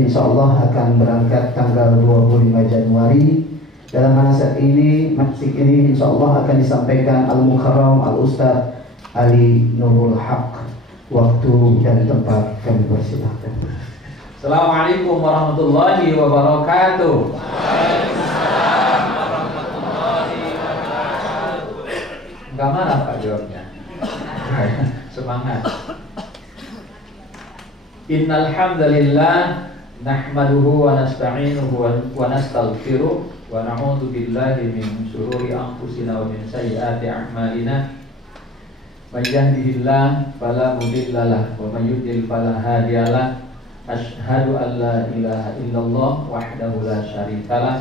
insya Allah akan berangkat tanggal 25 Januari. Dalam mana saat ini, masjid ini insya Allah akan disampaikan Al-Mukarram Al-Ustaz Ali Nurul Haq. Waktu dan tempat kami persilahkan. Assalamualaikum warahmatullahi wabarakatuh. Waalaikumsalam warahmatullahi wabarakatuh. Enggak marah Pak jawabnya. Semangat. Innal hamdalillah nahmaduhu wa nasta'inuhu wa nastaghfiruh wa na'udzu billahi min shururi anfusina wa min sayyiati a'malina. May yahdihillahu fala mudilla lahu wa may yudlil fala hadiya lahu. Asyhadu an la ilaha illallah wahdahu la syarika lah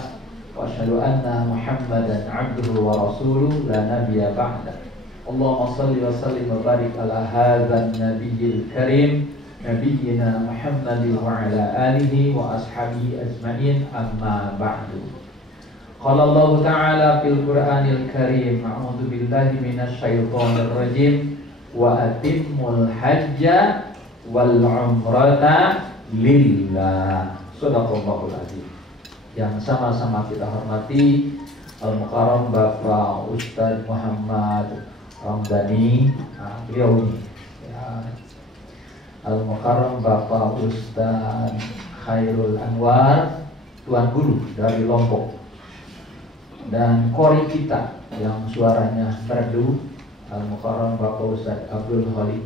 wa asyhadu anna Muhammadan 'abduhu wa rasuluhu la nabiyya ba'da. Allahumma shalli wa sallim wa barik ala hadzal nabiyil karim nabiyyina Muhammadin wa ala alihi wa ashabihi ajma'in, amma ba'du. Qala Allah ta'ala fil Qur'anil Karim, a'udzu billahi minasy syaithanir rajim, wa atimmul hajja wal umrata lillah. Shadaqallahul azim. Yang sama-sama kita hormati Al-Mukarram Bapak Ustaz Muhammad Ramdhani, beliau ini ya. Al-Mukarram Bapak Ustaz Khairul Anwar, Tuan Guru dari Lombok, dan kori kita yang suaranya merdu, Al-Mukarram Bapak Ustaz Abdul Khaliq,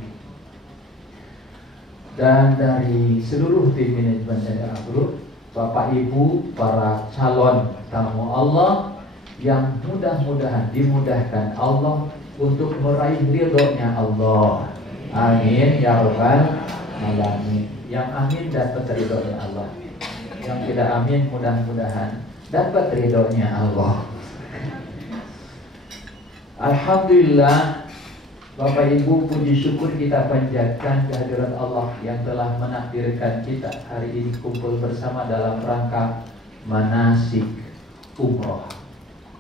dan dari seluruh tim manajemen daerah Group, Bapak Ibu, para calon tamu Allah yang mudah-mudahan dimudahkan Allah untuk meraih ridhonya Allah. Amin ya rabbal alamin. Yang amin dapat ridhonya Allah, yang tidak amin mudah-mudahan dapat ridhonya Allah. Alhamdulillah, Bapak Ibu, puji syukur kita panjatkan kehadirat Allah yang telah menakdirkan kita hari ini kumpul bersama dalam rangka manasik umroh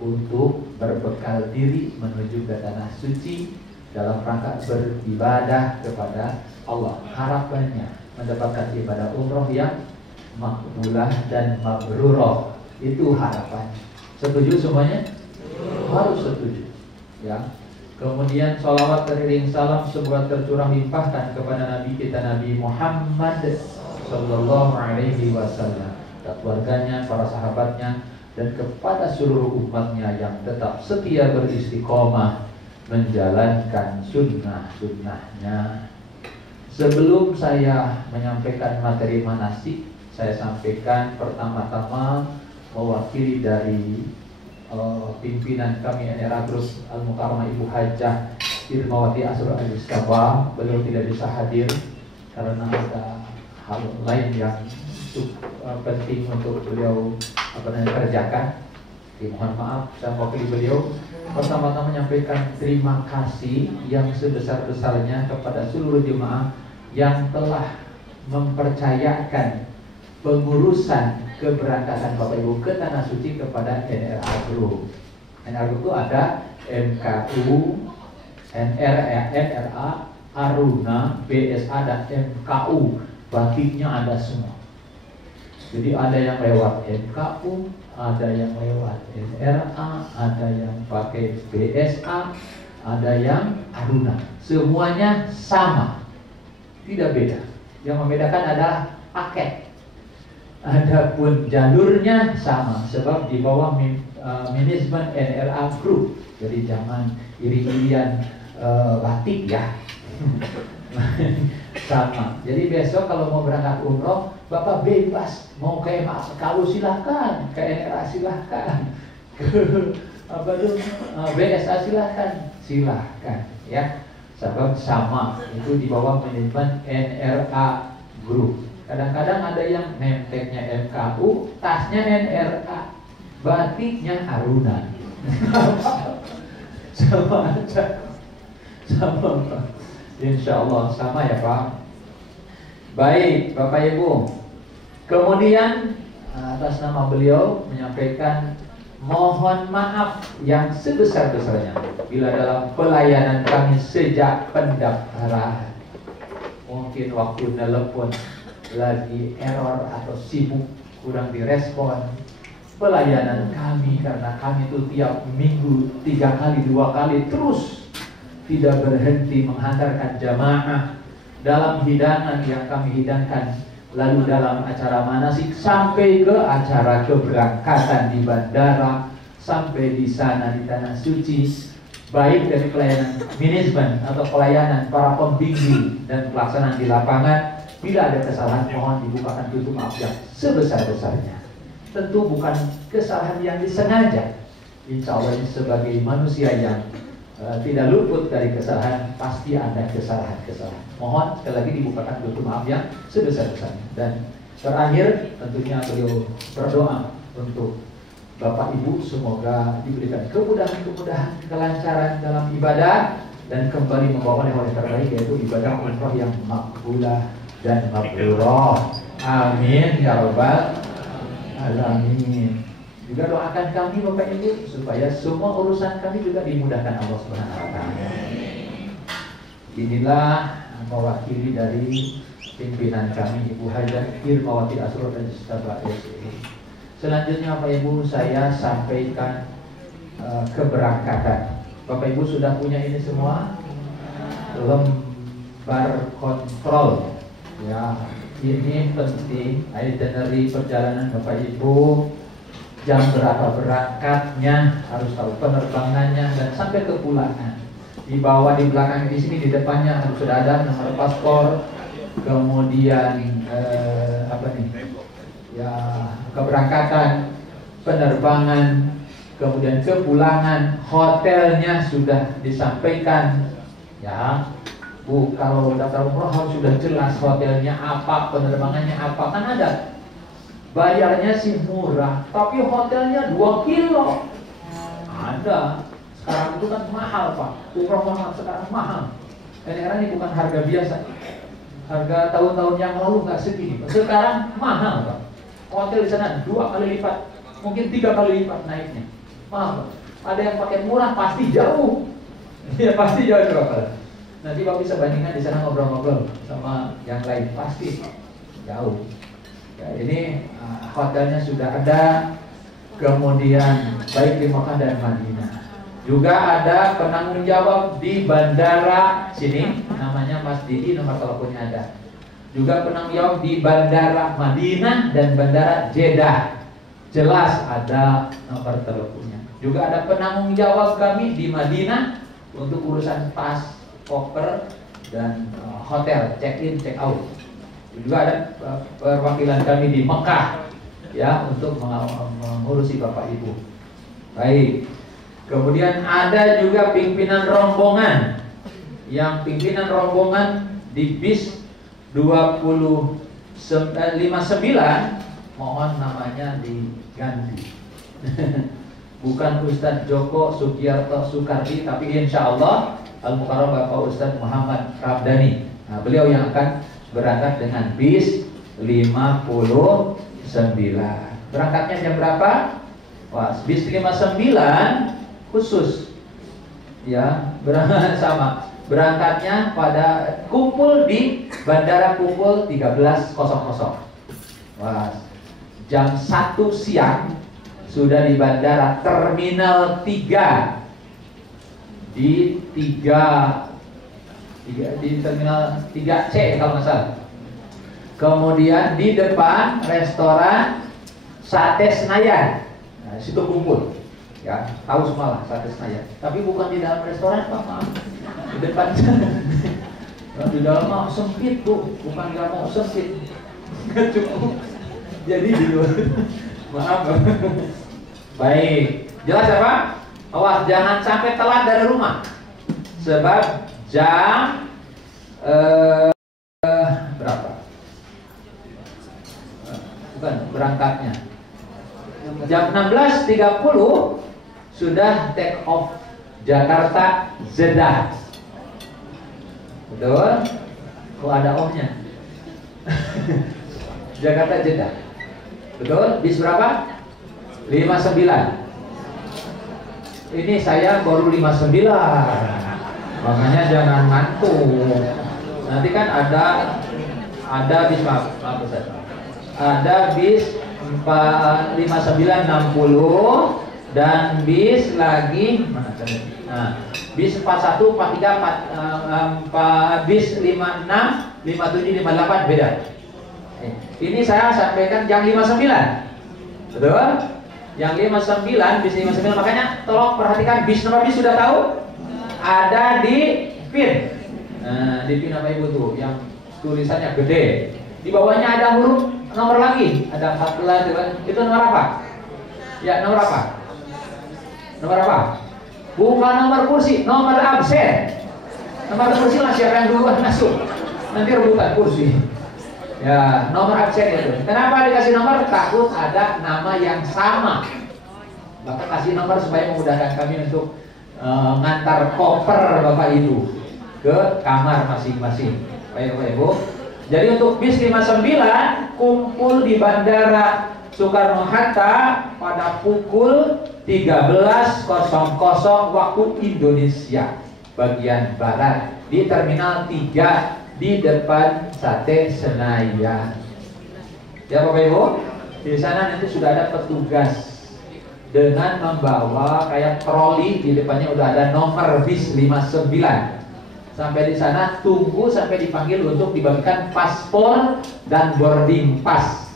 untuk berbekal diri menuju ke tanah suci dalam rangka beribadah kepada Allah. Harapannya mendapatkan ibadah umroh yang makbulah dan mabrurah. Itu harapannya. Setuju semuanya? Harus setuju ya. Kemudian salawat teriring salam semoga tercurah limpahkan kepada Nabi kita Nabi Muhammad Sallallahu Alaihi Wasallam, dan keluarganya, para sahabatnya, dan kepada seluruh umatnya yang tetap setia beristiqomah menjalankan sunnah-sunnahnya. Sebelum saya menyampaikan materi manasik, saya sampaikan pertama-tama mewakili dari pimpinan kami NRA Group Al-Mukarramah Ibu Hajah Irmawati Asrul Al-Iskaba. Beliau tidak bisa hadir karena ada hal lain yang penting untuk beliau kerjakan. Mohon maaf, saya mewakili beliau. Pertama-tama menyampaikan terima kasih yang sebesar-besarnya kepada seluruh jemaah yang telah mempercayakan pengurusan keberangkatan Bapak Ibu ke Tanah Suci kepada NRA Group. NRA Group itu ada MKU, NRA, Aruna, BSA, dan MKU. Batiknya ada semua. Jadi ada yang lewat MKU, ada yang lewat NRA, ada yang pakai BSA, ada yang Aruna. Semuanya sama, tidak beda. Yang membedakan adalah paket. Adapun jalurnya sama, sebab di bawah manajemen NRA Group. Jadi jangan iri-irian batik ya. Sama. Jadi besok kalau mau berangkat umroh, Bapak bebas. Mau ke MKU silahkan, ke NRA silahkan, ke BSA silahkan ya. Sebab sama, itu di bawah manajemen NRA Group. Kadang-kadang ada yang nemteknya MKU, tasnya NRA, batiknya Aruna. Sama aja, sama Pak. Insya Allah sama ya Pak. Baik Bapak Ibu. Kemudian atas nama beliau menyampaikan mohon maaf yang sebesar-besarnya bila dalam pelayanan kami sejak pendaftaran mungkin waktu telepon lagi error atau sibuk, kurang direspon. Pelayanan kami, karena kami itu tiap minggu 3 kali 2 kali terus tidak berhenti menghantarkan jamaah dalam hidangan yang kami hidangkan, lalu dalam acara manasik sampai ke acara keberangkatan di bandara, sampai di sana di tanah suci, baik dari pelayanan manajemen atau pelayanan para pembimbing dan pelaksanaan di lapangan. Bila ada kesalahan, mohon dibukakan pintu maaf yang sebesar-besarnya. Tentu bukan kesalahan yang disengaja. Insya Allah ini sebagai manusia yang tidak luput dari kesalahan, pasti ada kesalahan-kesalahan. Mohon sekali lagi dibukakan pintu maaf yang sebesar-besarnya. Dan terakhir tentunya beliau berdoa untuk Bapak Ibu, semoga diberikan kemudahan-kemudahan, kelancaran dalam ibadah dan kembali membawa oleh terbaik, yaitu ibadah umroh yang makbulah dan mabrurah. Amin ya rabbal alamin. Juga doakan kami Bapak Ibu supaya semua urusan kami juga dimudahkan Allah Subhanahu wa taala. Inilah mewakili dari pimpinan kami Ibu Hajah Irmawati Asrul dan Ustazah SE. Selanjutnya Bapak Ibu, saya sampaikan keberangkatan. Bapak Ibu sudah punya ini semua, lembar kontrol. Ya, ini penting. Itinerary perjalanan Bapak Ibu, jam berapa berangkatnya, harus tahu penerbangannya dan sampai kepulangan. Di bawah, di belakang, di sini, di depannya harus sudah ada nomor paspor, kemudian apa nih? Ya, keberangkatan, penerbangan, kemudian kepulangan, hotelnya sudah disampaikan. Ya, Bu, kalau daftar umroh harus sudah jelas hotelnya apa, penerbangannya apa. Kan ada bayarnya sih murah, tapi hotelnya 2 kilo. Ada. Sekarang itu kan mahal Pak. Umroh mahal, sekarang mahal. Ini bukan harga biasa. Harga tahun-tahun yang lalu nggak segini. Sekarang mahal Pak. Hotel di sana 2 kali lipat, mungkin 3 kali lipat naiknya. Mahal Pak. Ada yang pakai murah pasti jauh. Ya pasti jauh Pak. Nanti Bapak bisa bandingkan di sana ngobrol-ngobrol sama yang lain, pasti jauh. Ya, ini hotelnya sudah ada, kemudian baik di Mekah dan Madinah. Juga ada penanggung jawab di bandara sini, namanya Mas Didi, nomor teleponnya ada. Juga penanggung jawab di bandara Madinah dan bandara Jeddah, jelas ada nomor teleponnya. Juga ada penanggung jawab kami di Madinah untuk urusan pas, koper dan hotel, check in, check out. Juga ada perwakilan kami di Mekah ya untuk mengurusi Bapak Ibu. Baik. Kemudian ada juga pimpinan rombongan. Yang pimpinan rombongan di bis 2059 mohon namanya diganti. Bukan Ustadz Joko Sugiarto Soekardi, tapi insya Allah Al-Mukarram Bapak Ustadz Muhammad Rabdani. Nah, beliau yang akan berangkat dengan bis 59. Berangkatnya jam berapa? Wah, bis 59 khusus. Ya, berangkat sama. Berangkatnya pada kumpul di bandara pukul 13.00. Wah, jam 1 siang sudah di bandara Terminal 3 di Terminal 3C kalau nggak salah. Kemudian di depan restoran Sate Senayan. Nah, situ kumpul. Ya, tahu semua lah Sate Senayan. Tapi bukan di dalam restoran Pak, maaf. Di depan. Di dalam mau sempit Bu, bukan nggak mau sempit. Nggak cukup. Jadi di luar. Maaf. Baik, jelas ya Pak? Awas jangan sampai telat dari rumah. Sebab jam berapa? Bukan berangkatnya. Jam 16.30 sudah take off Jakarta Jeddah. Betul? Kok ada off-nya? Jakarta Jeddah. Betul? Bis berapa? 59. Ini saya baru 59. Makanya jangan ngantuk. Nanti kan ada Ada bis maaf Ustaz. Ada bis 5960 dan bis lagi mana tadi? Nah, bis 41, 43, bis 56, 57, 58 beda. Ini saya sampaikan yang 59. Betul? Yang 59, bis 59, makanya tolong perhatikan bis nomor bis sudah tahu? Ada di pin. Nah, di pin apa Ibu tuh yang tulisannya gede. Di bawahnya ada huruf nomor lagi, ada 14. Itu nomor apa? Ya, nomor apa? Nomor apa? Bukan nomor kursi, nomor absen. Nomor kursi lah siapa yang duluan masuk. Nanti rebutan kursi. Ya, nomor absen itu. Kenapa dikasih nomor? Takut ada nama yang sama. Maka kasih nomor supaya memudahkan kami untuk ngantar koper Bapak Ibu ke kamar masing-masing. Baik Bapak Ibu. Jadi untuk bis 59 kumpul di Bandara Soekarno-Hatta pada pukul 13.00 waktu Indonesia bagian barat di Terminal 3 di depan Sate Senayan. Ya Bapak Ibu, di sana nanti sudah ada petugas dengan membawa kayak troli, di depannya udah ada nomor bis 59. Sampai di sana tunggu sampai dipanggil untuk dibagikan paspor dan boarding pass.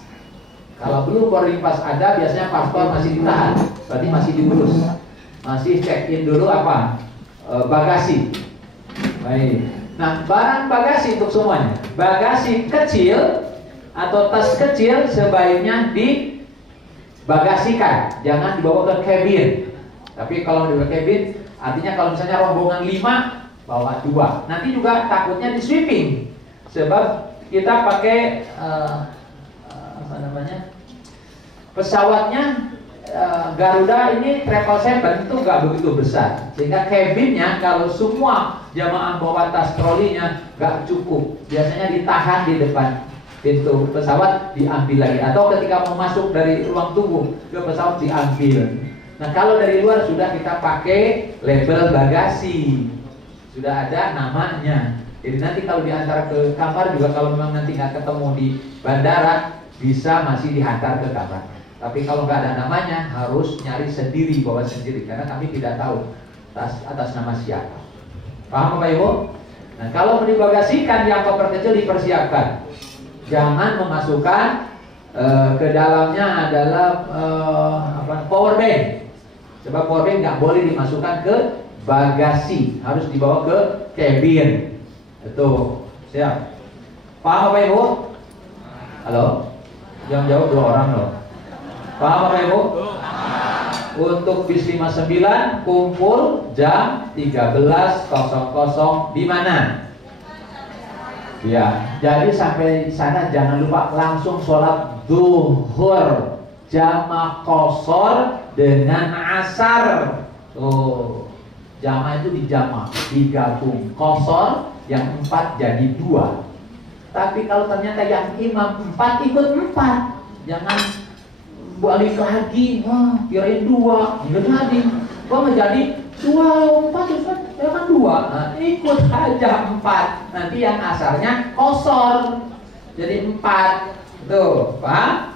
Kalau belum boarding pass ada, biasanya paspor masih ditahan, berarti masih diurus, masih check in dulu apa bagasi. Baik. Nah, barang bagasi untuk semuanya. Bagasi kecil atau tas kecil sebaiknya dibagasikan, jangan dibawa ke cabin. Tapi kalau dibawa ke cabin, artinya kalau misalnya rombongan 5 bawa 2. Nanti juga takutnya di sweeping, sebab kita pakai apa namanya, pesawatnya Garuda ini 777 itu nggak begitu besar, sehingga cabinnya kalau semua jamaah bawa tas trolinya nggak cukup. Biasanya ditahan di depan pintu pesawat, diambil lagi, atau ketika mau masuk dari ruang tunggu ke pesawat diambil. Nah, kalau dari luar sudah kita pakai label bagasi, sudah ada namanya. Jadi nanti kalau diantar ke kamar juga, kalau memang nanti nggak ketemu di bandara, bisa masih dihantar ke kamar. Tapi kalau nggak ada namanya, harus nyari sendiri, bawa sendiri, karena kami tidak tahu atas nama siapa. Paham Bapak Ibu? Nah, kalau dibagasikan yang koper kecil dipersiapkan, jangan memasukkan ke dalamnya adalah power bank. Sebab power bank nggak boleh dimasukkan ke bagasi, harus dibawa ke cabin. Itu siap. Paham Bapak Ibu? Halo? Yang jawab 2 orang loh. Paham Bapak Ibu? Untuk bis 59 kumpul jam 13.00 di mana? Ya, jadi sampai di sana jangan lupa langsung sholat zuhur jamaah qashar dengan asar. Oh, jamaah itu dijamaah, digabung. Qashar yang 4 jadi 2. Tapi kalau ternyata yang imam 4 ikut 4, jangan balik lagi, kirain 2, ingat lagi, kok menjadi 2, 4, Ustaz, ya kan 2, nah, ikut aja 4, nanti yang asarnya qashar, jadi 4, tuh, paham?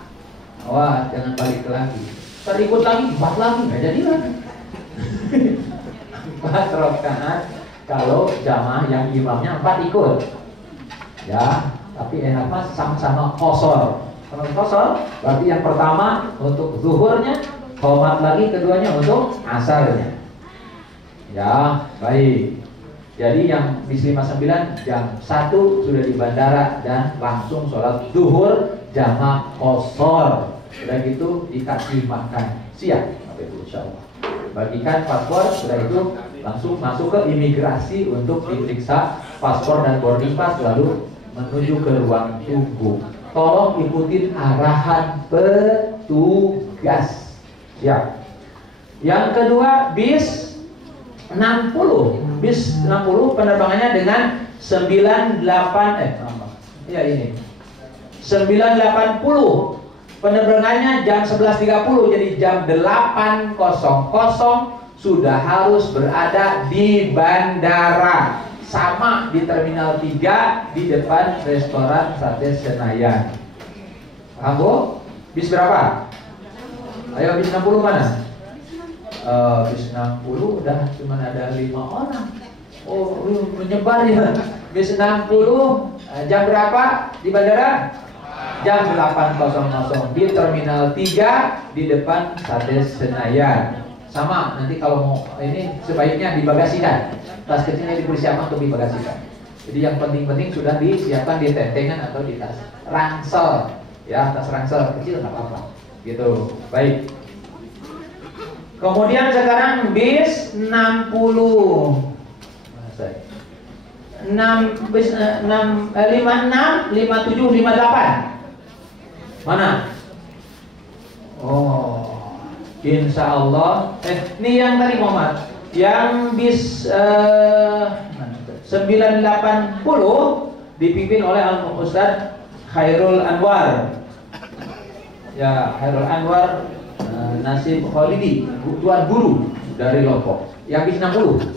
Wah, jangan balik lagi, terikut lagi, 4 lagi, nggak jadi lagi. 4 rakaat, kalau jamaah yang imamnya 4 ikut, ya, tapi enak mas sama-sama qashar. Kalau qashar berarti yang pertama untuk zuhurnya, qomat lagi keduanya untuk asarnya. Ya, baik. Jadi yang bis 59 jam 1 sudah di bandara dan langsung sholat zuhur jamaah qashar. Sudah gitu dikasih makan siang, insyaallah. Bagikan paspor, sudah itu langsung masuk ke imigrasi untuk diperiksa paspor dan boarding pass, lalu menuju ke ruang tunggu. Tolong ikutin arahan petugas. Ya. Yang kedua, bis 60. Bis 60 penerbangannya dengan 980 penerbangannya jam 11.30, jadi jam 8.00 sudah harus berada di bandara. sama di Terminal 3 di depan restoran Sate Senayan. Paham Bu? Bis berapa? Ayo bis 60 mana? Bis 60 udah cuma ada 5 orang. Oh, menyebar ya. Bis 60 jam berapa di bandara? Jam 8.00 di Terminal 3 di depan Sate Senayan. Sama, nanti kalau mau ini sebaiknya dibagasikan. Tas kecilnya dipersiapkan untuk dibagasikan. Jadi yang penting-penting sudah disiapkan di tentengan atau di tas ransel. Ya, tas ransel kecil nggak apa-apa. Gitu. Baik. Kemudian sekarang bis 60. 56, 57, 58. Mana? Oh, insya Allah. Ini yang tadi Muhammad, yang bis 980 dipimpin oleh Al-Ustaz Khairul Anwar. Ya, Khairul Anwar Nasib Khalidi, tuan guru dari Lombok. Yang bis 60,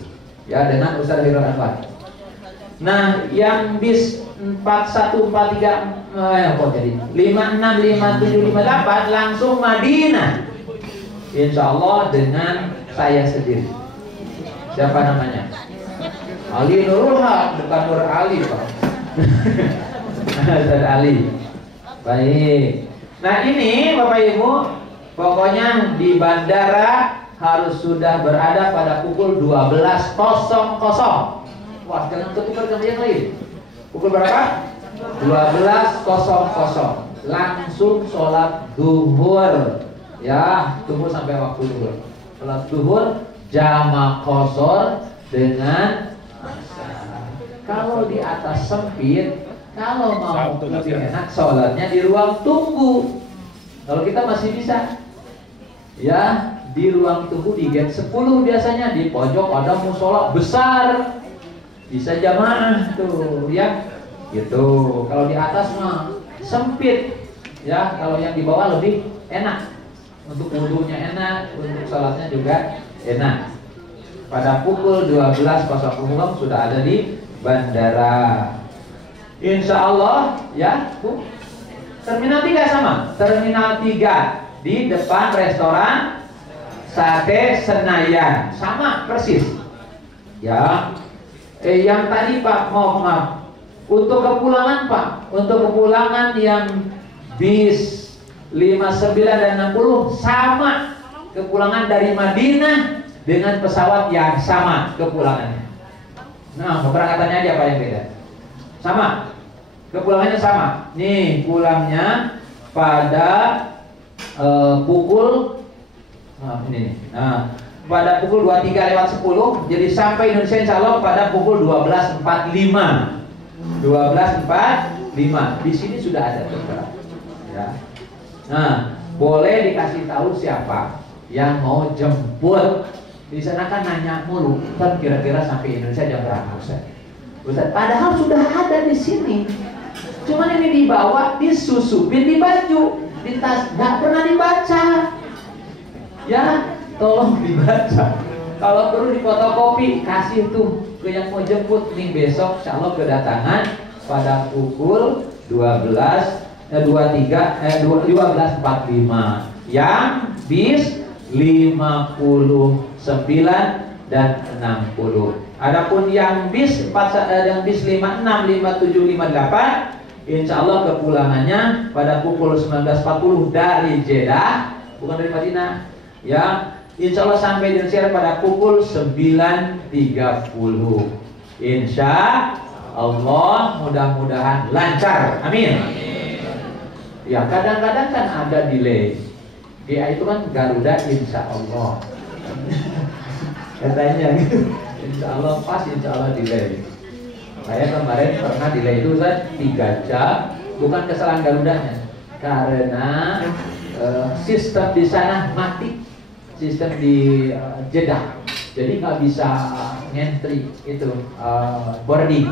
ya dengan Ustaz Khairul Anwar. Nah, yang bis 41, 43, jadi 56, 57, 58 langsung Madinah. Insya Allah dengan saya sendiri. Siapa namanya? Ali Nurul Haq, bukan Nur Ali, Pak. Ustaz Ali. Baik. Nah ini Bapak Ibu, pokoknya di bandara harus sudah berada pada pukul 12.00. Wah, jangan ketukar dengan yang lain. Pukul berapa? 12.00. Langsung sholat zuhur. Ya, tunggu sampai waktu zuhur. Sholat zuhur jamak qashar dengan asar. Kalau di atas sempit, kalau mau lebih enak sholatnya di ruang tunggu. Kalau kita masih bisa, ya di ruang tunggu di gate 10 biasanya di pojok ada musola besar. Bisa jamaah tuh ya gitu. Kalau di atas mah sempit ya, kalau yang di bawah lebih enak, untuk wudhunya enak, untuk sholatnya juga enak. Pada pukul 12.00 sudah ada di bandara, insya Allah ya Bu. Terminal 3 sama, Terminal 3 di depan restoran Sate Senayan, sama persis ya. Yang tadi Pak, maaf, untuk kepulangan Pak, untuk kepulangan yang bis 59 dan 60 sama kepulangan dari Madinah dengan pesawat yang sama kepulangannya. Nah, keberangkatannya aja apa yang beda? Sama, kepulangannya sama. Nih pulangnya pada pukul ini nih. Nah, pada pukul 23:10, jadi sampai Indonesia insya Allah pada pukul 12.45. 12.45 di sini sudah ada saudara. Ya. Nah, boleh dikasih tahu siapa yang mau jemput. Di sana kan nanya mulu, kan kira-kira sampai Indonesia jam berapa Ustaz? Ustaz, padahal sudah ada di sini. Cuman ini dibawa, disusupin di baju, di tas, nggak pernah dibaca. Ya, tolong dibaca. Kalau perlu difotokopi, kasih tuh ke yang mau jemput. Nih besok insya Allah kedatangan pada pukul 12.45 yang bis 59 dan 60. Adapun yang bis 56, 57, 58 insya Allah kepulangannya pada pukul 19.40 dari Jeddah, bukan dari Madinah ya. Insya Allah sampai di Indonesia pada pukul 9.30. Insya Allah mudah-mudahan lancar. Amin. Ya kadang-kadang kan ada delay. DA itu kan Garuda insya Allah. Katanya gitu. Insya Allah pas, insya Allah delay. Saya kemarin pernah delay itu 3 jam. Bukan kesalahan Garudanya, karena sistem di sana mati. Sistem di Jeddah, jadi nggak bisa ngentry itu boarding,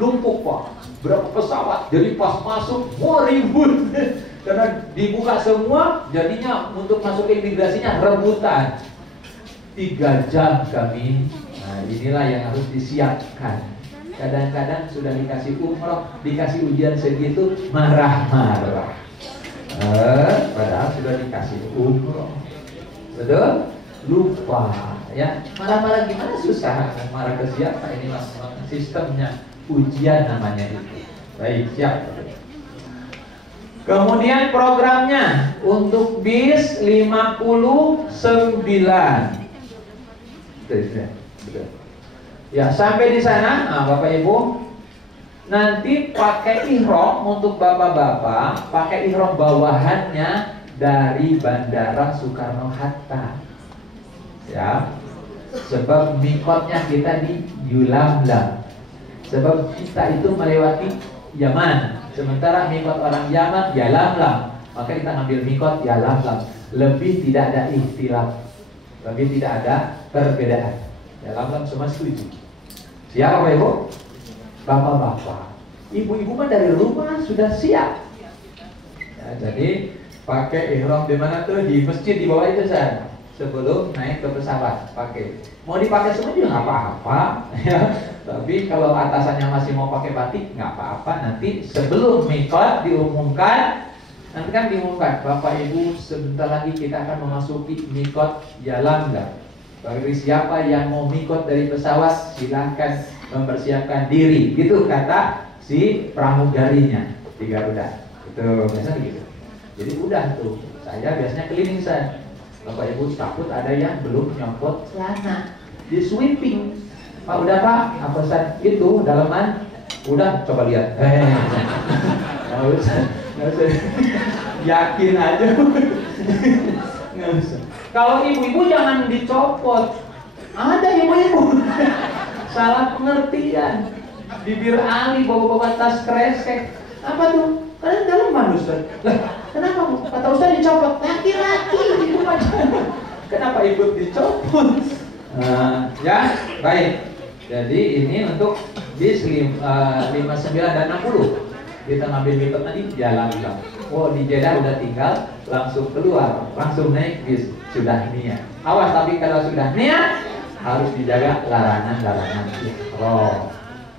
numpuk Pak, berapa pesawat, jadi pas masuk mau ribut karena dibuka semua, jadinya untuk masuk ke imigrasinya rebutan. 3 jam kami. Nah inilah yang harus disiapkan Kadang-kadang sudah dikasih umroh, dikasih ujian segitu, marah-marah. Padahal sudah dikasih umroh. Betul? Lupa. Ya, marah-marah gimana susah. Marah ke siapa? Ini sistemnya ujian namanya itu. Baik, siap. Kemudian programnya untuk bis 59. Betul. Ya, sampai di sana, Bapak Ibu, nanti pakai ihram untuk bapak-bapak, pakai ihram bawahannya dari Bandara Soekarno-Hatta. Ya. Sebab mikotnya kita di Yulamlam. Sebab kita itu melewati Yaman. Sementara mikot orang Yaman Yalamlam. Maka kita ambil mikot Yalamlam. Lebih tidak ada ikhtilaf. Lebih tidak ada perbedaan. Yalamlam semua setuju. Siap Bapak Ibu? Bapak-bapak, ibu-ibu mah dari rumah sudah siap. Ya, jadi pakai ihram di mana tuh? Di masjid di bawah itu sana. Sebelum naik ke pesawat pakai. Mau dipakai semua juga nggak apa-apa. Ya. Tapi kalau atasannya masih mau pakai batik nggak apa-apa. Nanti sebelum mikot diumumkan, nanti kan diumumkan, Bapak Ibu sebentar lagi kita akan memasuki mikot Yalamlam. Bagi siapa yang mau mikot dari pesawat silahkan mempersiapkan diri, gitu kata si pramugarinya di Garuda. Itu biasanya gitu. Jadi udah tuh, saya biasanya cleaning saya. Bapak Ibu takut ada yang belum nyopot celana, di sweeping. Pak udah Pak, apa Ustaz itu dalaman? Udah, coba lihat. Nggak usah. Yakin aja. Nggak usah. Kalau ibu-ibu jangan dicopot. Ada ibu-ibu salah pengertian. Bibir Ali bawa-bawa tas kresek. Apa tuh? Kalian dalam manusia. Kenapa Bu? Kata Ustaz dicopot. Laki-laki ibu macam. Kenapa ikut dicopot? Ya, baik. Jadi ini untuk bis 59 dan 60. Kita ngambil mikot tadi jalan. Oh di Jeddah udah tinggal langsung keluar, langsung naik bis, sudah niat. Awas tapi kalau sudah niat harus dijaga larangan-larangan ihram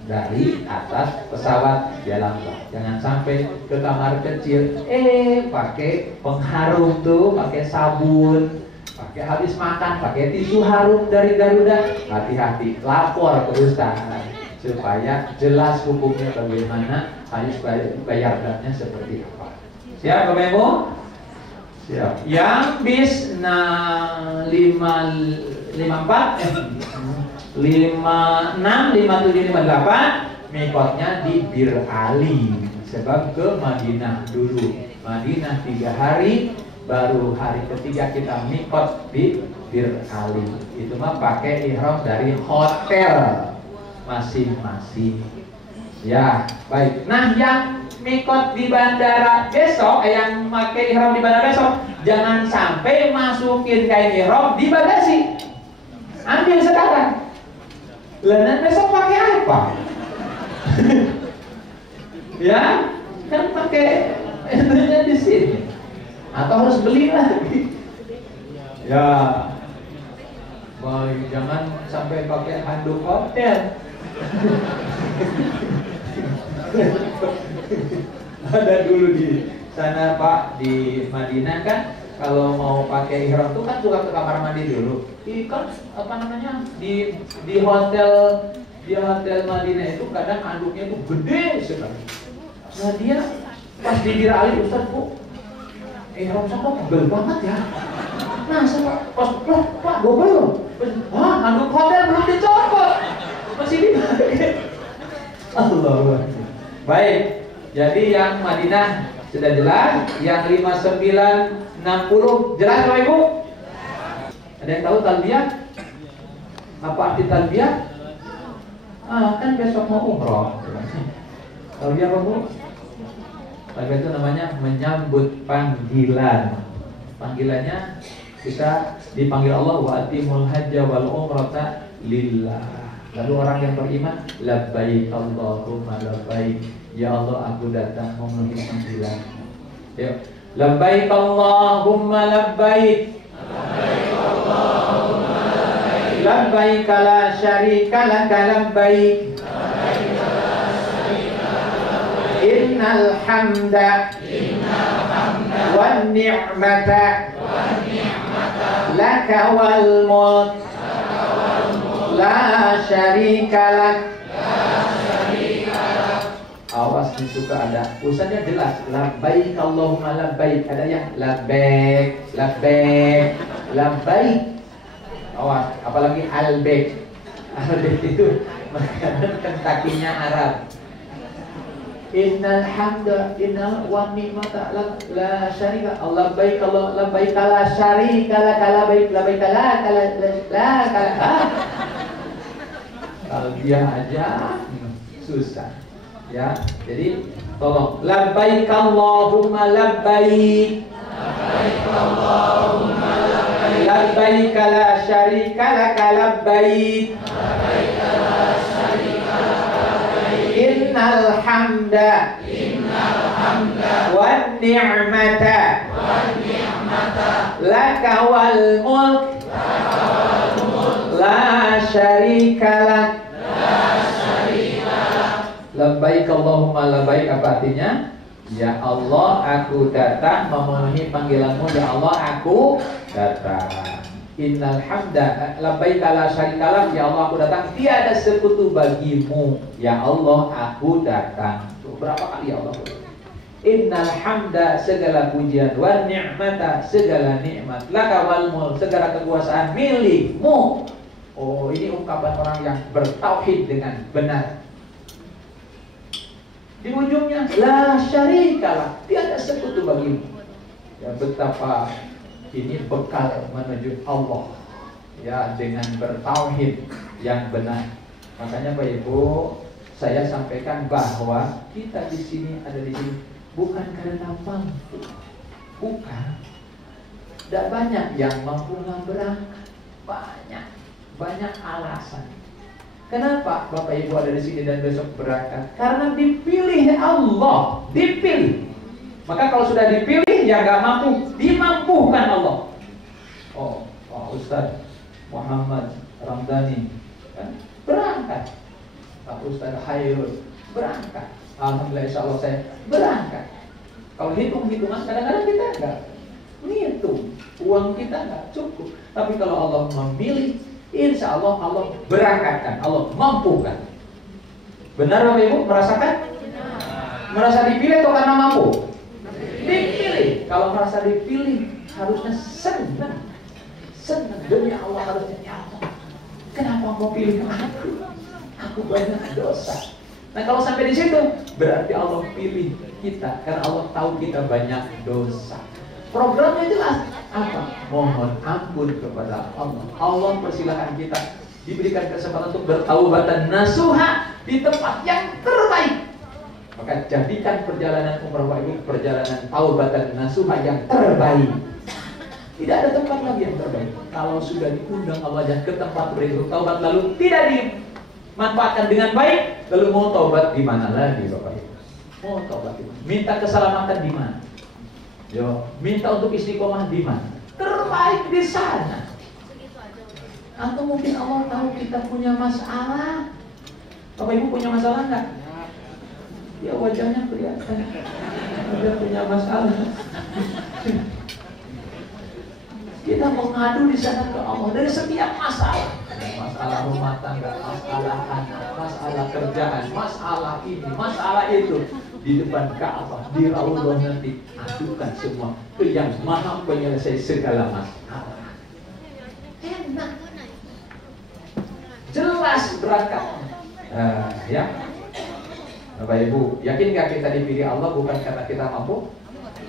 dari atas pesawat jalan. Jangan sampai ke kamar kecil, pakai pengharum tuh, pakai sabun, pakai habis makan, pakai tisu harum dari Garuda. Hati-hati, lapor ke Ustaz supaya jelas hukumnya bagaimana, harus bayar dana seperti apa. Siap Bapak Ibu? Siap. Yang bis 56, 57, 58 mikotnya di Bir Ali. Sebab ke Madinah dulu. Madinah 3 hari, baru hari ketiga kita mikot di Bir Ali. Itu mah pakai ihram dari hotel masing-masing. Ya, baik. Nah, yang mikot di bandara besok, yang pakai ihram di bandara besok, jangan sampai masukin kain ihram di bagasi. Ambil sekarang. Lalu besok pakai apa? Ya, kan pakai itunya di sini. Atau harus beli lagi. Ya. Baik, jangan sampai pakai handuk hotel. Ada dulu di sana Pak, di Madinah kan kalau mau pakai ihram tuh kan suka ke kamar mandi dulu. Kan apa namanya di hotel Madinah itu kadang anduknya itu gede sekali. Nah dia pas di Bir Ali, Ustaz Bu, ihram saya tebel banget ya. Nah sama pas Pak gue belum. Anduk hotel belum dicopot, masih dipakai. Allah. Baik. Jadi yang Madinah sudah jelas, yang 59, 60 jelas Bapak Ibu? Ada yang tahu talbiyah? Apa arti talbiyah? Kan besok mau umroh. Talbiyah apa Bu? Talbiyah itu namanya menyambut panggilan. Panggilannya kita dipanggil Allah, wa atimul hajja wal umrata lillah. Lalu orang yang beriman, labbaik Allahumma labbaik, ya Allah aku datang memenuhi panggilan. Yuk, labbaik Allahumma labbaik, labbaik la syarika laka labbaik, Innal hamda wan ni'mata laka wal mulk la syarika lak. Awas nih, suka ada urusannya jelas. Labbaik Allahumma labbaik. Ada yang labbaik, labbaik, labbaik. Awas, apalagi albek. Albek itu makanan Kentakinya Arab. Innal hamda innal wa ni'mata la syarika Allah baik Allah labbaik la syarika lak labbaik labbaik la kalau dia aja susah ya. Jadi tolong labbaik Allahumma labbaik labbaik la syarika lak labbaik innal hamda wan ni'mata laka wal mulk la syarika lak. Labbaik Allahumma labbaik apa artinya? Ya Allah, aku datang memenuhi panggilanmu. Ya Allah, aku datang. Innal hamda labbaik la syarika lak. Ya Allah, aku datang, tiada sekutu bagimu. Ya Allah, aku datang. Berapa kali ya Allah? Innal hamda segala pujian, wan ni'mata segala nikmat, laka wal mulk segala kekuasaan milikmu. Oh, ini ungkapan orang yang bertauhid dengan benar. Di ujungnya la syarika lak, tiada sekutu bagimu. Ya, betapa ini bekal menuju Allah ya, dengan bertauhid yang benar. Makanya Pak Ibu, saya sampaikan bahwa kita di sini ada di sini bukan karena mampu, bukan. Tidak banyak yang mampu berangkat, banyak alasan. Kenapa Bapak Ibu ada di sini dan besok berangkat? Karena dipilih Allah, dipilih. Maka kalau sudah dipilih, ya nggak mampu, dimampukan Allah. Oh, Pak Ustadz Muhammad Ramdhani kan berangkat. Pak Ustadz Hairul berangkat. Alhamdulillah, insya Allah saya berangkat. Kalau hitung-hitungan kadang-kadang kita nggak menghitung, uang kita nggak cukup. Tapi kalau Allah memilih, insya Allah Allah berangkatkan, Allah mampukan. Benar Bapak Ibu merasakan? Merasa dipilih atau karena mampu? Dipilih. Kalau merasa dipilih harusnya senang. Senang demi Allah, harusnya ya Allah, kenapa mau pilih aku? Aku banyak dosa. Nah kalau sampai di situ berarti Allah pilih kita karena Allah tahu kita banyak dosa. Programnya jelas apa? Mohon ampun kepada Allah. Allah persilahkan kita diberikan kesempatan untuk bertaubatan nasuha di tempat yang terbaik. Maka jadikan perjalanan umrah Bapak Ibu perjalanan taubatan nasuha yang terbaik. Tidak ada tempat lagi yang terbaik. Kalau sudah diundang Allah ke tempat berikut taubat lalu tidak dimanfaatkan dengan baik, lalu mau taubat di mana lagi Bapak Ibu? Mau taubat di mana? Minta keselamatan di mana? Yo, minta untuk istiqomah di mana? Terbaik di sana. Atau mungkin Allah tahu kita punya masalah. Bapak Ibu punya masalah nggak? Ya wajahnya kelihatan. Dia punya masalah. Kita mengadu di sana ke Allah dari setiap masalah. Masalah rumah tangga, masalah anak, masalah kerjaan, masalah ini, masalah itu. Di depan Ka'bah, di Raudhah nanti adukan semua ke yang maha penyelesai segala masalah. Enak, jelas berangkat. Ya, Bapak Ibu, yakin gak kita dipilih Allah bukan karena kita mampu?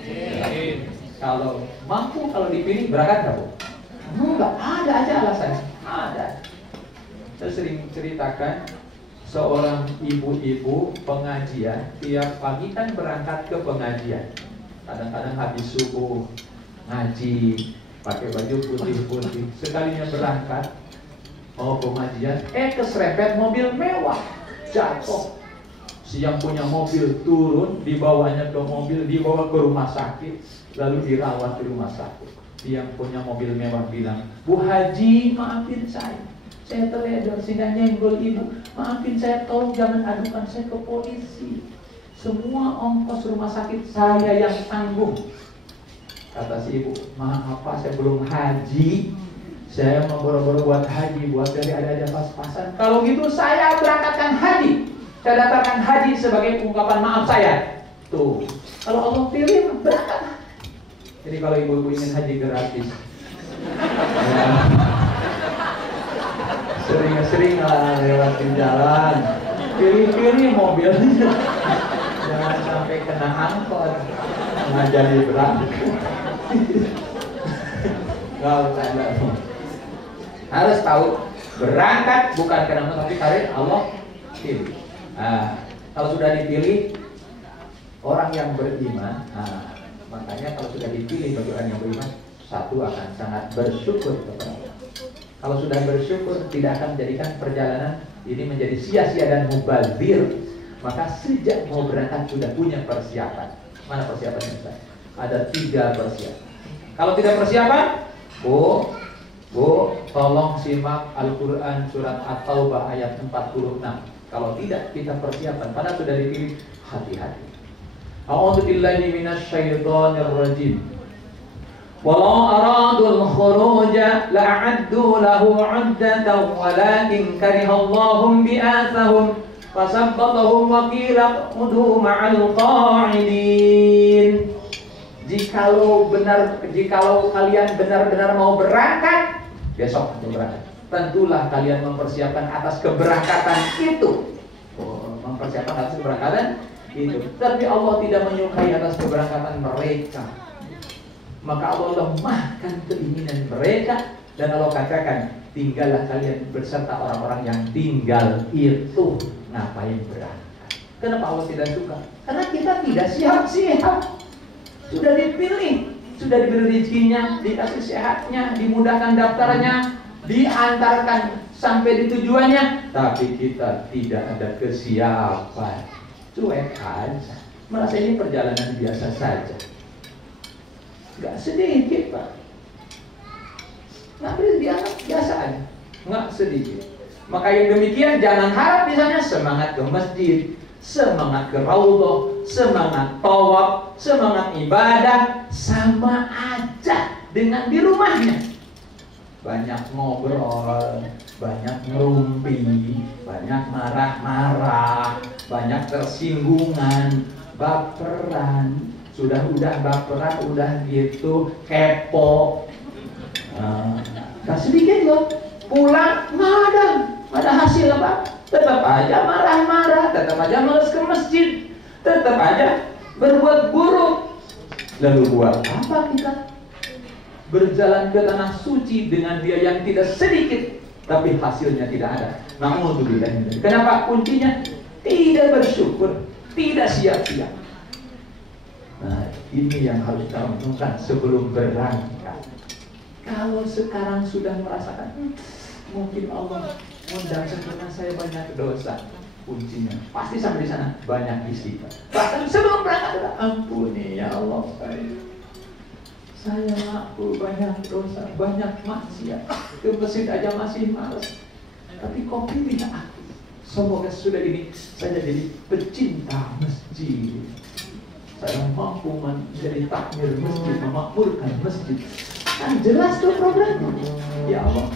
Yakin. Kalau mampu, kalau dipilih berangkat gak Bu? Enggak, ada aja alasannya. Ada. Saya sering ceritakan seorang ibu-ibu pengajian tiap pagi kan berangkat ke pengajian. Kadang-kadang habis subuh ngaji pakai baju putih-putih. Sekalinya berangkat mau pengajian, keserempet mobil mewah, jatuh. Si yang punya mobil turun, dibawanya ke mobil, dibawa ke rumah sakit, lalu dirawat di rumah sakit. Si yang punya mobil mewah bilang, Bu Haji, maafin saya teledor sehingga nyenggol ibu. Maafin saya, tolong jangan adukan saya ke polisi. semua ongkos rumah sakit saya yang tanggung. Kata si ibu, maaf Pak, saya belum haji. Saya mau boro-boro buat haji, buat dari ada pas-pasan. Kalau gitu saya berangkatkan haji. Saya daftarkan haji sebagai ungkapan maaf saya. Tuh, kalau Allah pilih, berangkat. Jadi kalau ibu-ibu ingin haji gratis, ya, sering-sering lah lewat di jalan, pilih-pilih mobilnya. Jangan sampai kena angkot, nggak jadi berangkat. Harus tahu berangkat bukan karena tapi karir Allah pilih. Kalau sudah dipilih orang yang beriman, makanya kalau sudah dipilih bagi orang yang beriman, satu akan sangat bersyukur kepada Allah. Kalau sudah bersyukur tidak akan menjadikan perjalanan ini menjadi sia-sia dan mubazir. Maka sejak mau berangkat sudah punya persiapan. Mana persiapannya Ustaz? Ada 3 persiapan. Kalau tidak persiapan, Bu, tolong simak Al-Quran surat At-Taubah ayat 46. Kalau tidak kita persiapan, padahal sudah dipilih, hati-hati. A'udzu billahi minasyaitonir rajim. Walau aradul khuruja la'addu lahu 'uddatan walakin karihallahum bi'athahum fasabbatahum wa qila qudu ma'al qa'idin. Jikalau kalian benar-benar mau berangkat, besok berangkat. Tentulah kalian mempersiapkan atas keberangkatan itu. Mempersiapkan atas keberangkatan itu. Tapi Allah tidak menyukai atas keberangkatan mereka. Maka Allah lemahkan keinginan mereka dan Allah katakan, tinggallah kalian beserta orang-orang yang tinggal itu. Ngapain berangkat? Kenapa Allah tidak suka? Karena kita tidak siap-siap. Sudah dipilih, sudah diberi rezekinya, dikasih sehatnya, dimudahkan daftarnya, diantarkan sampai di tujuannya, tapi kita tidak ada kesiapan. Cuek aja, merasa ini perjalanan biasa saja. Gak sedikit Pak, nggak boleh dianggap biasa aja, nggak sedikit. Maka yang demikian jangan harap misalnya semangat ke masjid, semangat ke raudhah, semangat tawaf, semangat ibadah sama aja dengan di rumahnya. Banyak ngobrol, banyak ngerumpi, banyak marah-marah, banyak tersinggungan, baperan. Sudah baperan, udah gitu kepo. Gak sedikit loh, pulang nggak ada hasil apa. Tetap aja marah-marah, tetap aja males ke masjid, tetap aja berbuat buruk. Lalu buat apa kita? Berjalan ke tanah suci dengan dia yang tidak sedikit, tapi hasilnya tidak ada. Na'udzubillah. Kenapa? Kuncinya tidak bersyukur, tidak siap-siap. Nah, ini yang harus kita renungkan sebelum berangkat. Kalau sekarang sudah merasakan, mungkin Allah undang karena saya banyak dosa. Kuncinya pasti sampai di sana banyak istighfar. Bahkan sebelum berangkat, ampuni ya Allah saya aku banyak dosa, banyak maksiat. Ke masjid aja masih malas. Tapi kau pilih aku. Semoga sudah ini saya jadi pecinta masjid. Saya mampu menjadi takmir masjid, memakmurkan masjid. Kan jelas tuh programnya. Ya Allah,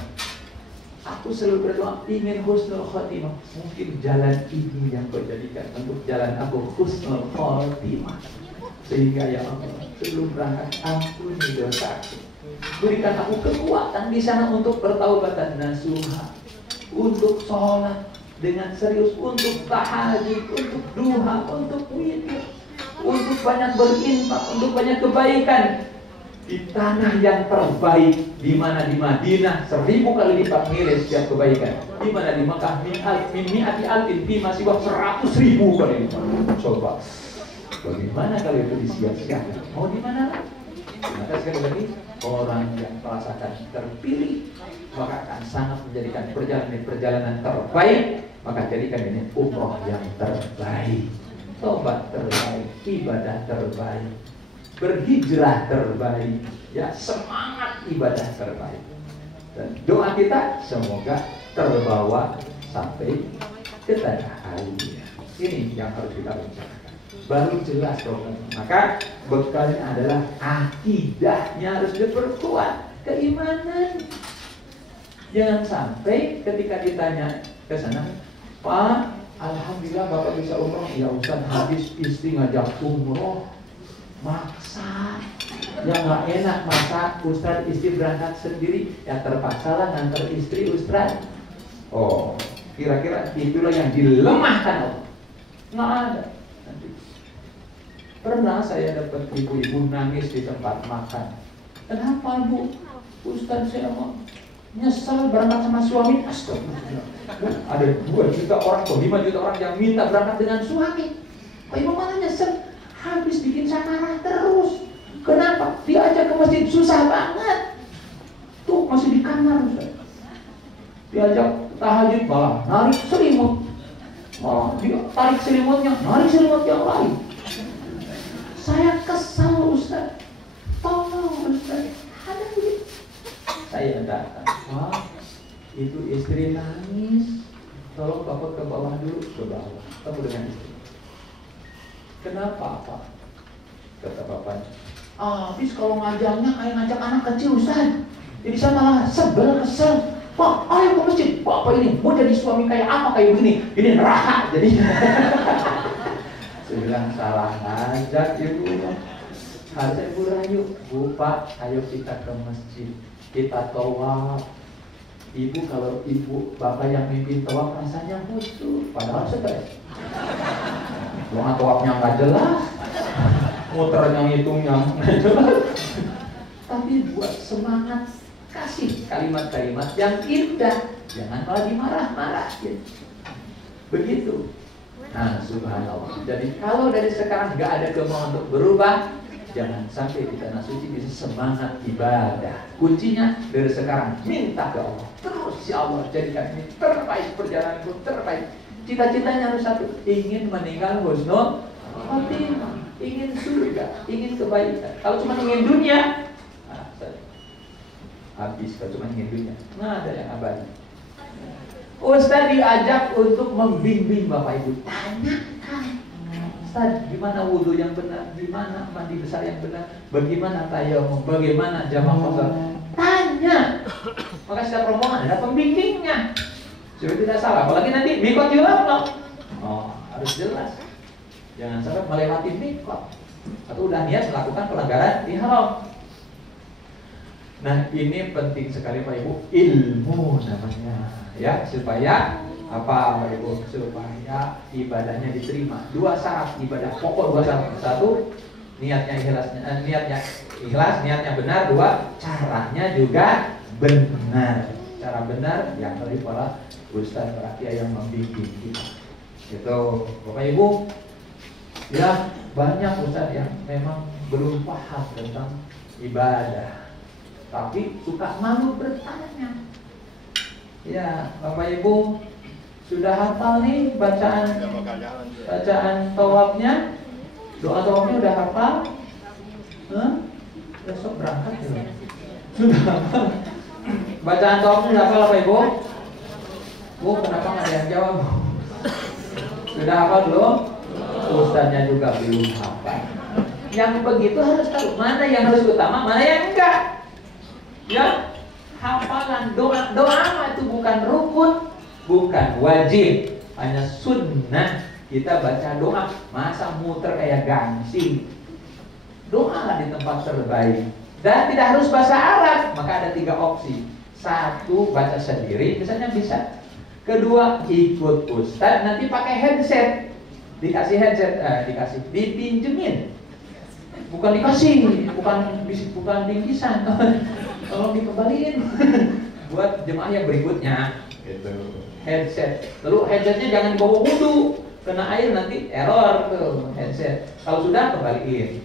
aku selalu berdoa ingin husnul khotimah. Mungkin jalan ini yang kau jadikan untuk jalan aku husnul khotimah. Sehingga ya Allah, sebelum berangkat ampuni dosaku. Berikan aku kekuatan di sana untuk bertaubatan nasuha, untuk sholat dengan serius, untuk tahajud, untuk duha, untuk witir, untuk banyak berinfak, untuk banyak kebaikan di tanah yang terbaik, di mana di Madinah 1000 kali lipat nilai setiap kebaikan, di mana di Mekah min mi'ati alfin fi masih 100.000 kali lipat. Coba bagaimana kalau itu disiap-siapkan? Mau di mana lagi? Maka sekali lagi orang yang merasakan terpilih maka akan sangat menjadikan perjalanan terbaik. Maka jadikan ini umroh yang terbaik, tobat terbaik, ibadah terbaik, berhijrah terbaik, ya semangat ibadah terbaik. Dan doa kita semoga terbawa sampai ke tanah air. Ini yang harus kita rencanakan. baru jelas problem. Maka bekalnya adalah akidahnya harus diperkuat, keimanan. Jangan sampai ketika ditanya ke sana, Pak, alhamdulillah Bapak bisa umroh. Ya Ustaz, habis istri ngajak umroh, maksa. Ya nggak enak masa Ustaz istri berangkat sendiri, ya terpaksa lah nganter istri Ustaz. Oh, kira-kira itulah yang dilemahkan Allah. Nggak ada. Nanti. Pernah saya dapat ibu-ibu nangis di tempat makan. Kenapa Bu? Ustaz saya mau nyesal berangkat sama suami. Astagfirullah. Ada 2 juta orang atau 5 juta orang yang minta berangkat dengan suami. Kok ibu malah nyesel? Habis bikin samaran terus. Kenapa? Diajak ke masjid susah banget. Tuh masih di kamar Ustaz. Diajak tahajud malah narik selimut. Oh, dia tarik selimutnya, narik selimut yang lain. Saya kesal Ustaz. Tolong Ustaz. Ada begitu. Saya datang. Wah, itu istri nangis. Tolong Bapak ke bawah dulu, ke bawah. Ketemu dengan istri. Kenapa Pak? Kata bapaknya. Habis kalau ngajarnya kayak ngajak anak kecil Ustaz. Jadi saya malah sebel, kesel. Pak, ayo ke masjid. Bapak ini mau jadi suami kayak apa kayak begini? Ini neraka jadi. Saya bilang salah ngajak ibunya. Harusnya ibu rayu. Bu Pak, ayo kita ke masjid. Kita tawaf. Ibu kalau ibu bapak yang mimpin tawaf rasanya khusyuk. Padahal stres. Doa tawafnya nggak jelas. Muternya ngitungnya nggak jelas. Tapi buat semangat, kasih kalimat-kalimat yang indah, jangan malah dimarah-marahin. Begitu. Nah, subhanallah. Jadi kalau dari sekarang nggak ada kemauan untuk berubah, jangan sampai kita nasuci bisa semangat ibadah. Kuncinya dari sekarang minta ke Allah. Terus ya Allah jadikan ini terbaik, perjalananku terbaik. Cita-citanya harus satu, ingin meninggal husnul khotimah, ingin surga, ingin kebaikan. Kalau cuma ingin dunia, habis. Kalau cuma ingin dunia, nggak ada yang abadi. Ustaz diajak untuk membimbing Bapak Ibu. Tanyakan, Ustaz gimana wudhu yang benar, gimana mandi besar yang benar, bagaimana tayamum, bagaimana jamak qasar. Tanya. Maka setiap rombongan ada pembimbingnya. Supaya tidak salah. Apalagi nanti mikot juga. Oh, harus jelas. Jangan sampai melewati mikot atau udah niat melakukan pelanggaran ihram. Nah, ini penting sekali Pak Ibu, ilmu namanya, ya, supaya apa Pak Ibu? Supaya ibadahnya diterima. 2 syarat ibadah pokok, 2 syarat. 1, niatnya ikhlas, niatnya benar. 2, caranya juga benar. Cara benar yang dari para ustaz, para kiai yang membimbing kita. Itu Bapak Ibu, ya banyak ustaz yang memang belum paham tentang ibadah, tapi suka malu bertanya. Ya, Bapak Ibu sudah hafal nih bacaan tawafnya, doa tawafnya udah hafal? Besok berangkat ya? Sudah hafal? Bacaan tawafnya udah hafal Bapak Ibu? Bu, kenapa nggak ada yang jawab? Sudah hafal belum? Ustaznya juga belum hafal. Yang begitu harus tahu mana yang harus utama, mana yang enggak. Ya, hafalan doa itu bukan rukun, bukan wajib, hanya sunnah. Kita baca doa, masa muter kayak gangsing. Doa di tempat terbaik. Dan tidak harus bahasa Arab, maka ada 3 opsi. 1, baca sendiri, misalnya bisa. 2, ikut ustaz, nanti pakai headset. Dikasih headset, dipinjemin. Bukan dikasih, bukan bingkisan. Tolong dikembaliin buat jemaah yang berikutnya. Gitu. Headset. Lalu headsetnya jangan dibawa wudhu, kena air nanti error tuh headset. Kalau sudah kembaliin.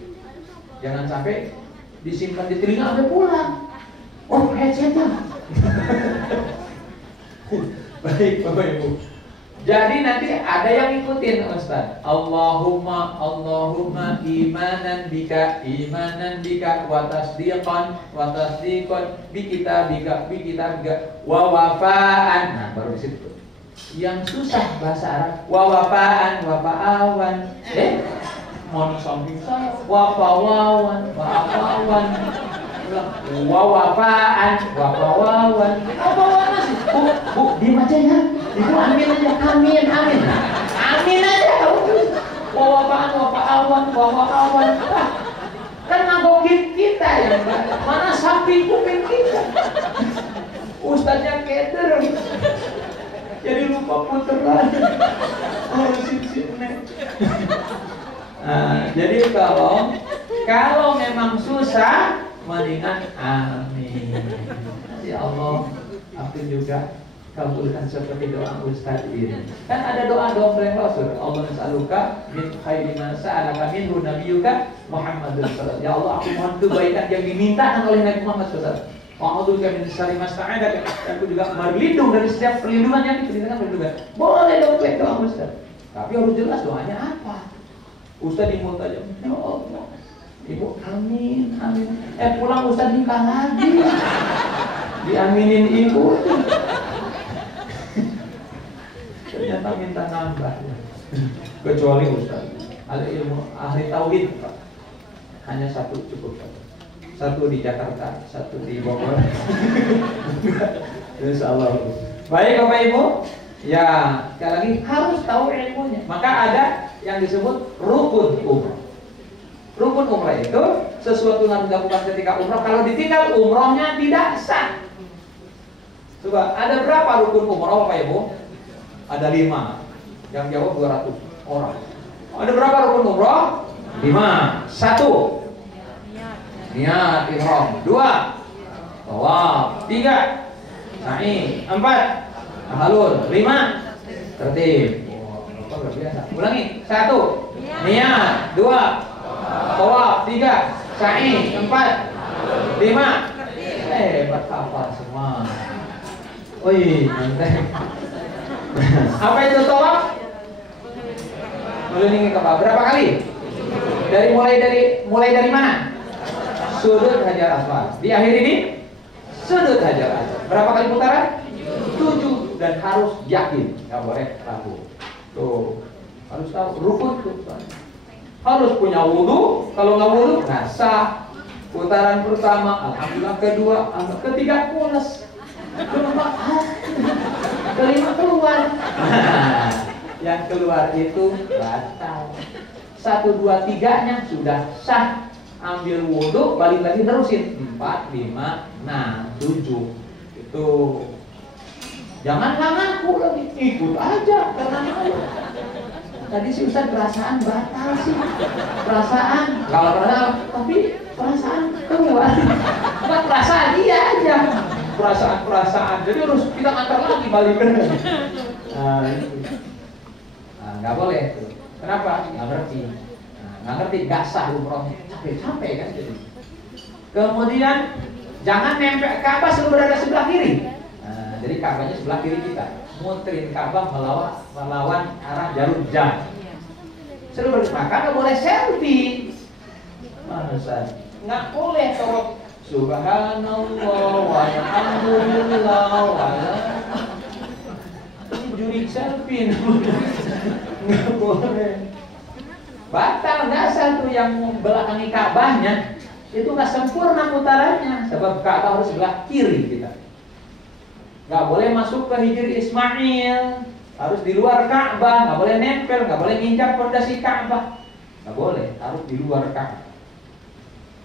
Jangan sampai disimpan di telinga sampai pulang. Oh, headsetnya. Baik Bapak Ibu. Jadi nanti ada yang ikutin Ustaz. Allahumma imanan bika wa tasdiqan bi kitabika wa wafaan. Nah, baru di situ. Yang susah bahasa Arab wa wafaan wa fa'awan. Mon samping saya, wapawawan, wawapaan, wapawawan. Wapawawan sih, bu, diem aja ya. Itu amin aja, amin. Amin aja. Wawapaan, wapawawan. Kan ngagokin kita ya, mana samping kuping kita. Ustaznya keder, jadi lupa puter lagi. Oh, sip-sipnya. Nah, jadi kalau memang susah, mendingan amin. Ya Allah, aku juga kabulkan seperti doa Ustaz ini. Kan ada doa-doa yang Rasul. Allah nas'aluka min khairi ma sa'alaka minhu nabiyyuka Muhammadun sallallahu. Ya Allah, aku mohon kebaikan yang dimintakan oleh Nabi Muhammad sallallahu. Wa'udzuka min syarri ma sta'adzaka. Aku juga berlindung dari setiap perlindungan yang diberikan perlindungan. Boleh dong doa Ustaz. Tapi harus jelas doanya apa. Ustaz di mulut aja, ya Allah, Ibu amin. Pulang Ustaz nikah lagi, diaminin ibu. Ternyata minta nambah. Kecuali Ustaz ada ilmu ahli tauhid, Pak. Hanya satu cukup, Pak. Satu di Jakarta, satu di Bogor. Insyaallah. Baik Bapak Ibu. Ya, sekali lagi harus tahu ilmunya. Maka ada yang disebut rukun umrah. Rukun umrah itu sesuatu yang dilakukan ketika umrah. Kalau ditinggal umrahnya tidak sah. Coba, ada berapa rukun umrah Bapak Ibu? Ada 5. Yang jawab 200 orang. Ada berapa rukun umrah? 5. 1. Niat ihram. 2. Tawaf. 3. Sa'i. 4. Tahalul. 5. Tertib. Luar biasa. Ulangi. 1. Niat. 2. Tawaf. 3. Sa'i. 4. 5. Hebat hafal semua. Wih, mantap. Apa itu tawaf? Mengelilingi Ka'bah. Berapa kali? Mulai dari mana? Sudut Hajar Aswad. Diakhiri di sudut Hajar Aswad. Berapa kali putaran? 7. Dan harus yakin, nggak boleh ragu. Tuh, harus tahu rukun tuh. Harus punya wudu. Kalau nggak wudu, nggak sah. Putaran pertama, alhamdulillah. Kedua, ketiga pulas. Keempat, kelima keluar. Yang keluar itu batal. 1, 2, 3-nya sudah sah. Ambil wudu, balik lagi terusin 4, 5, 6, 7. Itu jangan ngaku lagi, ikut aja karena malu. Tadi si Ustaz perasaan batal sih. Perasaan, kalau tapi perasaan keluar. Bukan perasaan dia aja. Perasaan. Jadi harus kita antar lagi balikan. Nah, itu. Nah, nggak boleh tuh. Kenapa? Nggak ngerti, nggak sah umrohnya. Capek kan jadi. Kemudian jangan nempel Ka'bah selalu berada sebelah kiri. Nah, jadi Ka'bahnya sebelah kiri kita. Muterin Ka'bah melawan arah jarum jam. Selalu maka nggak boleh selfie. Masa nggak boleh kalau Subhanallah walhamdulillah wala juri selfie. Nggak boleh. Batal, nggak satu yang belakangi Ka'bahnya itu nggak sempurna putarannya, sebab Ka'bah harus sebelah kiri kita. Nggak boleh masuk ke Hijri Ismail, harus di luar Ka'bah, nggak boleh nempel, nggak boleh nginjak fondasi Ka'bah, nggak boleh, harus di luar Ka'bah.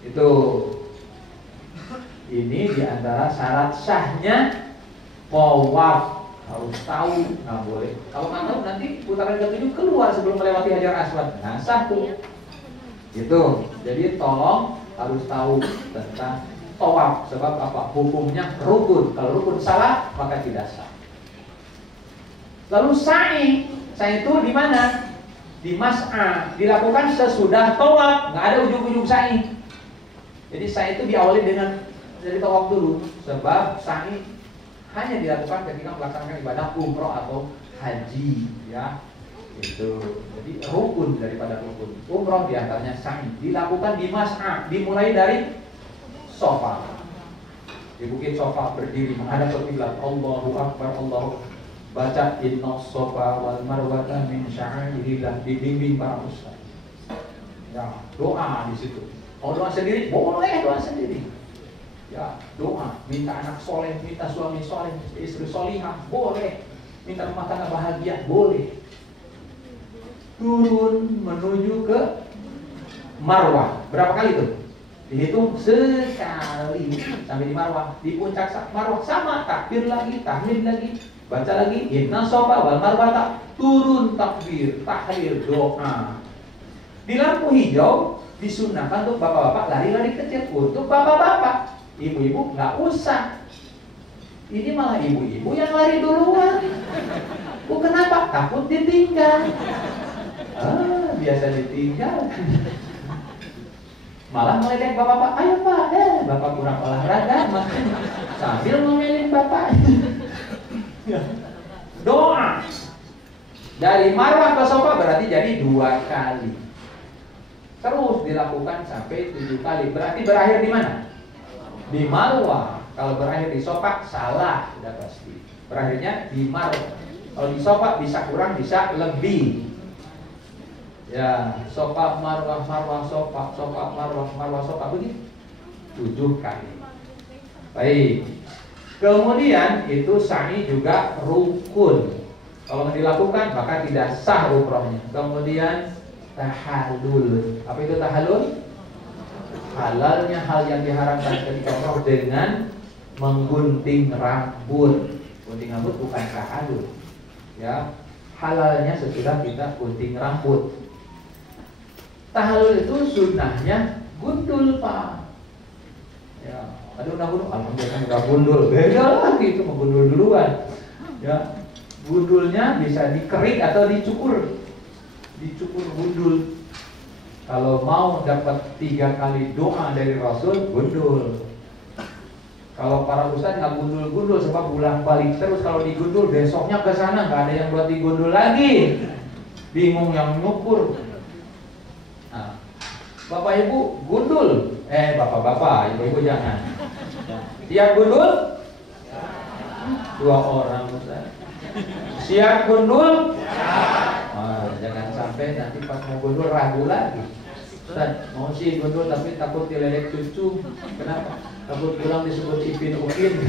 Itu ini diantara syarat sahnya tawaf. Harus tahu, nggak boleh. Kalau nggak tahu nanti putaran ke-7 keluar sebelum melewati Hajar Aswad. Nah, sah tuh. Gitu. Jadi tolong harus tahu tentang tawaf. Sebab apa? Hukumnya rukun. Kalau rukun salah maka tidak sah. Lalu sa'i. Sa'i itu di mana? Di mas'a. Dilakukan sesudah tawaf. Nggak ada ujung-ujung sa'i. Jadi sa'i itu diawali dari tawaf dulu. Sebab sa'i hanya dilakukan ketika melaksanakan ibadah umroh atau haji, ya. Itu. Jadi rukun daripada rukun. Umroh diantaranya sa'i. Dilakukan di mas'a, dimulai dari Sofa. Di bukit Sofa berdiri menghadap ke kiblat. Allahu Akbar, Allahu baca inna sofa wal marwata min sya'airillah, dibimbing para ustaz. Ya, doa di situ. Mau doa sendiri, boleh doa sendiri. Ya, doa, minta anak soleh, minta suami soleh, istri solihah, boleh. Minta rumah tangga bahagia, boleh. Turun menuju ke Marwah. Berapa kali tuh? Dihitung sekali sampai di Marwah. Di puncak Marwah sama, takbir lagi, tahmid lagi, baca lagi, inna sofa wal marwata, turun takbir, tahlil, doa. Di lampu hijau disunahkan untuk bapak-bapak lari-lari kecil. Untuk bapak-bapak, ibu-ibu nggak usah. Ini malah ibu-ibu yang lari duluan. Kenapa? Takut ditinggal. Biasa ditinggal. Malah meledek bapak-bapak, ayo pak, bapak kurang olahraga, makanya sambil ngomelin bapak. Doa dari Marwah ke Sofa berarti jadi 2 kali. Terus dilakukan sampai 7 kali. Berarti berakhir di mana? Di Marwah. Kalau berakhir di Sofa salah, sudah pasti. Berakhirnya di Marwah. Kalau di Sofa bisa kurang, bisa lebih. Ya, Sofa Marwah Sofa, Sofa Marwah Sofa, begitu 7 kali. Baik. Kemudian itu sa'i juga rukun. Kalau nggak dilakukan maka tidak sah umrohnya. Kemudian tahallul. Apa itu tahallul? Halalnya hal yang diharamkan ketika umroh dengan menggunting rambut. Gunting rambut bukan tahallul. Ya, halalnya sesudah kita gunting rambut. Tahallul itu sunnahnya gundul, Pak. Ya, ada undang-undang, alhamdulillah udah gundul. Beda lagi itu menggundul duluan. Ya, gundulnya bisa dikerik atau dicukur. Dicukur gundul. Kalau mau dapat 3 kali doa dari Rasul, gundul. Kalau para ustadz nggak gundul-gundul sebab ulang balik terus, kalau digundul besoknya ke sana nggak ada yang buat digundul lagi. Bingung yang nyukur. Nah, bapak ibu gundul, bapak-bapak, ibu-ibu jangan. Siap gundul? 2 orang Ustaz. Siap gundul? Jangan sampai nanti pas mau gundul ragu lagi. Ustaz, mau sih gundul tapi takut diledek cucu. Kenapa? Takut pulang disebut Ipin Upin.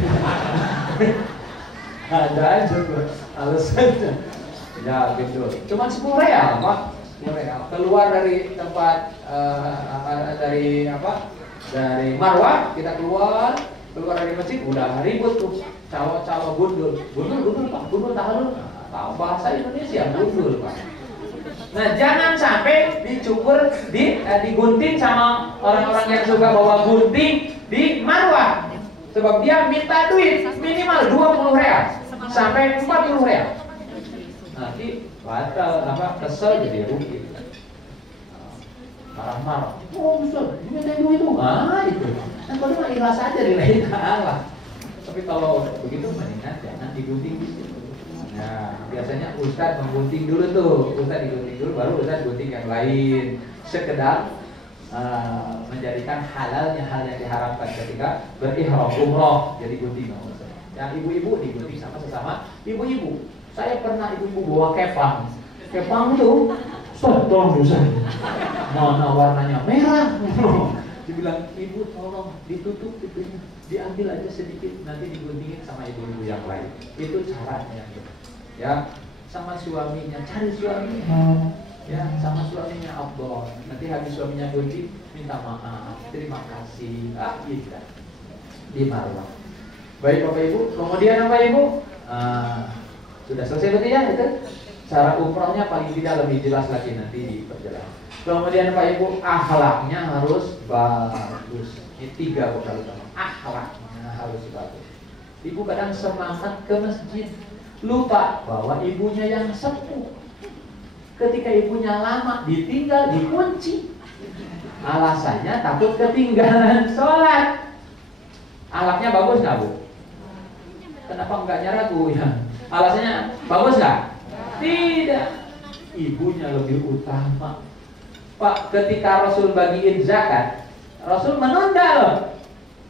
Ada aja alasannya. Ya gundul. Cuma 10 real, Pak. 10 real. Keluar dari tempat dari Marwah, kita keluar dari masjid udah ribut tuh. Calo gundul Pak, gundul tahallul. Tahu bahasa Indonesia gundul Pak. Nah, jangan sampai dicukur, digunting sama orang-orang yang suka bawa gunting di Marwah. Sebab dia minta duit minimal 20 real sampai 40 real. Nanti batal kesel jadi rugi. Marah-marah. Oh, Ustaz, diminta duit itu. Itu. Nah, kalau mah ikhlas aja lillahi ta'ala. Tapi kalau begitu mendingan jangan digunting di situ. Nah, biasanya Ustaz menggunting dulu tuh. Ustaz digunting dulu, baru Ustaz gunting yang lain. Sekedar menjadikan halalnya hal yang diharapkan ketika berihram umroh. Jadi gunting sama Ustaz. Yang ibu-ibu digunting sama sesama ibu-ibu. Saya pernah ibu-ibu bawa kepang. Kepang tuh, Ustaz, tolong Ustaz. Mana warnanya merah. Dibilang, ibu tolong ditutup pintunya, diambil aja sedikit, nanti diguntingin sama ibu-ibu yang lain. Itu caranya. Ya, sama suaminya, cari suaminya. Ya, sama suaminya Abdul. Nanti habis suaminya gunting, minta maaf, terima kasih. Gitu. Di Marwah. Baik Bapak Ibu, kemudian apa Ibu? Sudah selesai berarti ya itu. Cara umrohnya paling tidak lebih jelas lagi nanti diperjelas. Kemudian Pak Ibu, akhlaknya harus bagus. Ini 3 bekal utama. Akhlaknya harus bagus. Ibu kadang semangat ke masjid, lupa bahwa ibunya yang sepuh. Ketika ibunya lama, ditinggal, dikunci. Alasannya takut ketinggalan sholat. Akhlaknya bagus nggak Bu? Kenapa enggaknya ragu ya? Alasannya bagus nggak? Tidak. Ibunya lebih utama. Pak, ketika Rasul bagiin zakat, Rasul menunda loh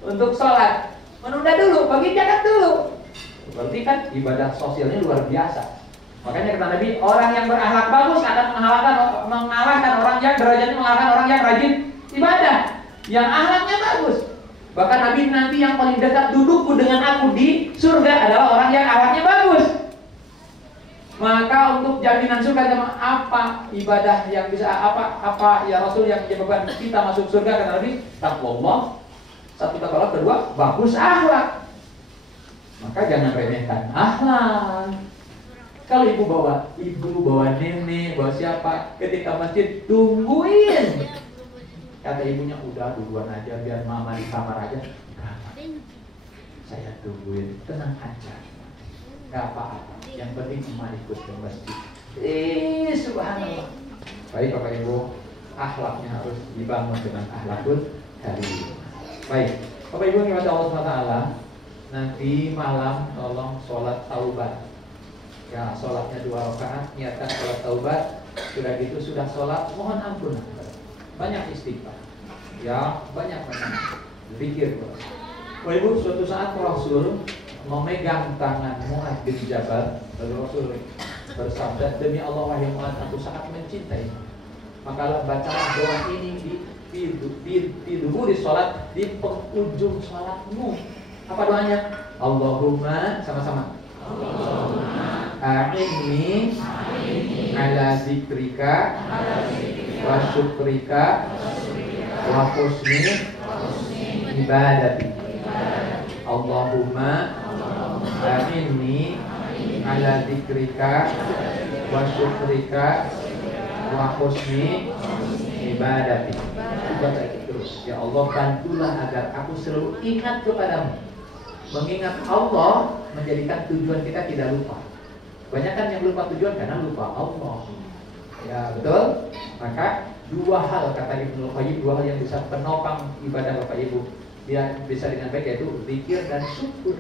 untuk sholat. Menunda dulu, bagi zakat dulu. Berarti kan ibadah sosialnya luar biasa. Makanya kata Nabi, orang yang berakhlak bagus akan mengalahkan orang yang derajatnya mengalahkan orang yang rajin ibadah, yang akhlaknya bagus. Bahkan Nabi nanti yang paling dekat dudukku dengan aku di surga adalah orang yang akhlaknya bagus. Maka untuk jaminan surga apa ibadah yang bisa apa ya Rasul yang menyebabkan kita masuk surga? Kata Nabi, taqwallah. Satu takwa, kedua bagus akhlak. Maka jangan remehkan akhlak. Kalau ibu bawa nenek, bawa siapa, ketika masjid tungguin. Kata ibunya, udah duluan aja biar mama di kamar aja. Saya tungguin, tenang aja. Gak apa-apa. Yang penting emak ikut ke masjid. Subhanallah. Baik Bapak Ibu, akhlaknya harus dibangun dengan akhlakul karim. Baik, Bapak Ibu yang Allah SWT, nanti malam tolong sholat taubat. Ya, sholatnya 2 rakaat, niatkan sholat taubat. Sudah gitu, sudah sholat, mohon ampun. Banyak istighfar. Ya, banyak zikir. Bapak Ibu, suatu saat Rasul memegang tangan Mu'adz bin Jabal. Lalu Rasul bersabda, demi Allah wahai Mu'adz, aku sangat mencintai. Maka bacalah doa ini di dulu di sholat, di penghujung sholatmu. Apa doanya? Allahumma, sama-sama. A'inni ala zikrika wa syukrika wa husni ibadati. Allahumma a'inni ala zikrika wa syukrika wa husni ibadati. Baca itu terus. Ya Allah, bantulah agar aku selalu ingat kepadamu. Mengingat Allah menjadikan tujuan kita tidak lupa. Banyak kan yang lupa tujuan karena lupa Allah. Ya betul. Maka 2 hal kata Ibnu Qayyim, 2 hal yang bisa penopang ibadah Bapak Ibu. Dia bisa dengan baik, yaitu zikir dan syukur.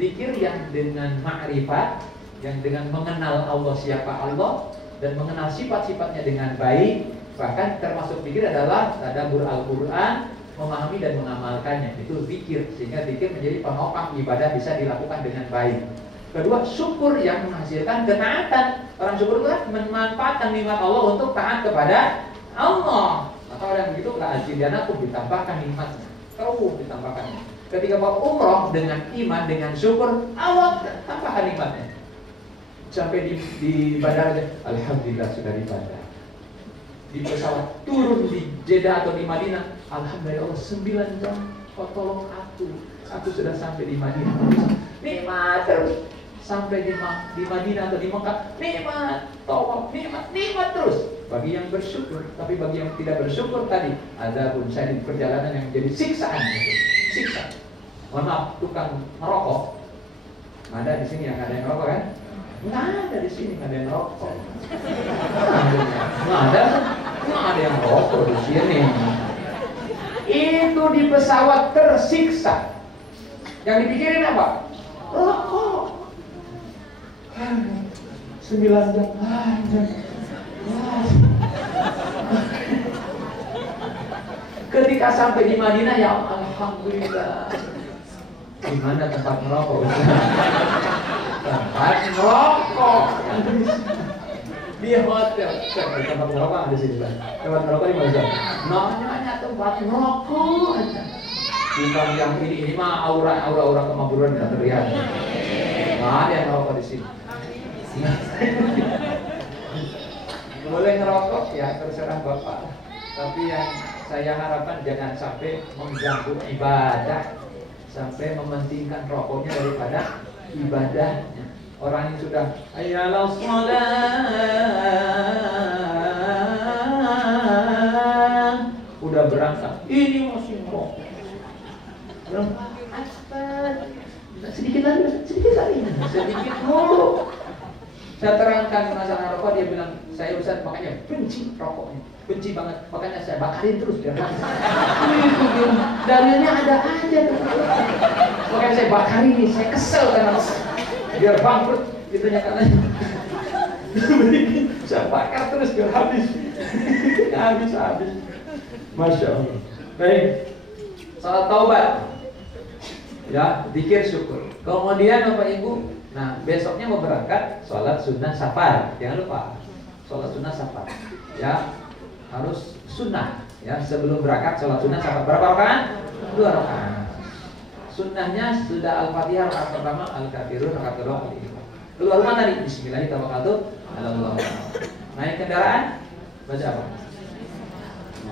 Zikir yang dengan ma'rifat, yang dengan mengenal Allah siapa Allah dan mengenal sifat-sifatnya dengan baik. Bahkan termasuk zikir adalah tadabbur Al-Qur'an, memahami dan mengamalkannya. Itu zikir, sehingga zikir menjadi penopang ibadah bisa dilakukan dengan baik. Kedua, syukur yang menghasilkan ketaatan. Orang syukur itu memanfaatkan nikmat Allah untuk taat kepada Allah. Maka orang begitu la azidannakum, ditambahkan nikmatnya, terus ditambahkan. Ketika mau umroh dengan iman, dengan syukur, Allah tambahkan nikmatnya. Sampai di bandara, alhamdulillah sudah di bandara. Di pesawat turun di Jeddah atau di Madinah, alhamdulillah 9 jam. Oh tolong aku sudah sampai di Madinah. Nikmat terus. Sampai di Madinah atau di Mekah, nikmat, tawaf, nikmat terus. Bagi yang bersyukur, tapi bagi yang tidak bersyukur tadi, ada pun saya di perjalanan yang menjadi siksaan. Siksa. Mohon maaf, tukang merokok. Ada di sini yang ada yang merokok kan? Nggak ada di sini, nggak ada yang merokok. Nggak ada yang merokok di sini. Itu di pesawat tersiksa. Yang dipikirin apa? Rokok. 9 jam. Ketika sampai di Madinah, ya alhamdulillah. Di mana tempat merokok? Tempat merokok. Di hotel. Tempat merokok ada sini, Pak. Tempat merokok di mana? Namanya tempat merokok aja. Bukan yang ini mah aura kemaburan tidak terlihat. Nggak ada yang merokok di sini. Boleh ngerokok ya terserah Bapak. Tapi yang saya harapkan jangan sampai mengganggu ibadah, sampai mementingkan rokoknya daripada ibadahnya. Orang yang sudah ayalah sholat, udah berangkat, ini masih merokok. Sedikit dulu. Saya terangkan masalah rokok, dia bilang, saya Ustaz makanya benci rokoknya, benci banget, makanya saya bakarin terus biar habis. Dalilnya ada aja tuh. Makanya saya bakarin nih, saya kesel karena biar bangkrut gitu katanya. Saya bakar terus biar habis. Habis. Masya Allah. Baik, salat taubat. Ya, zikir syukur. Kemudian Bapak Ibu, nah besoknya mau berangkat sholat sunnah safar. Jangan lupa sholat sunnah safar. Ya, harus sunnah. Ya, sebelum berangkat sholat sunnah safar. Berapa rakaat? 2 rakaat. Sunnahnya sudah Al-Fatihah rakaat pertama, Al-Kafirun rakaat kedua, Al-Ikhlas. Keluar rumah tadi Bismillahirrahmanirrahim. Naik kendaraan baca apa?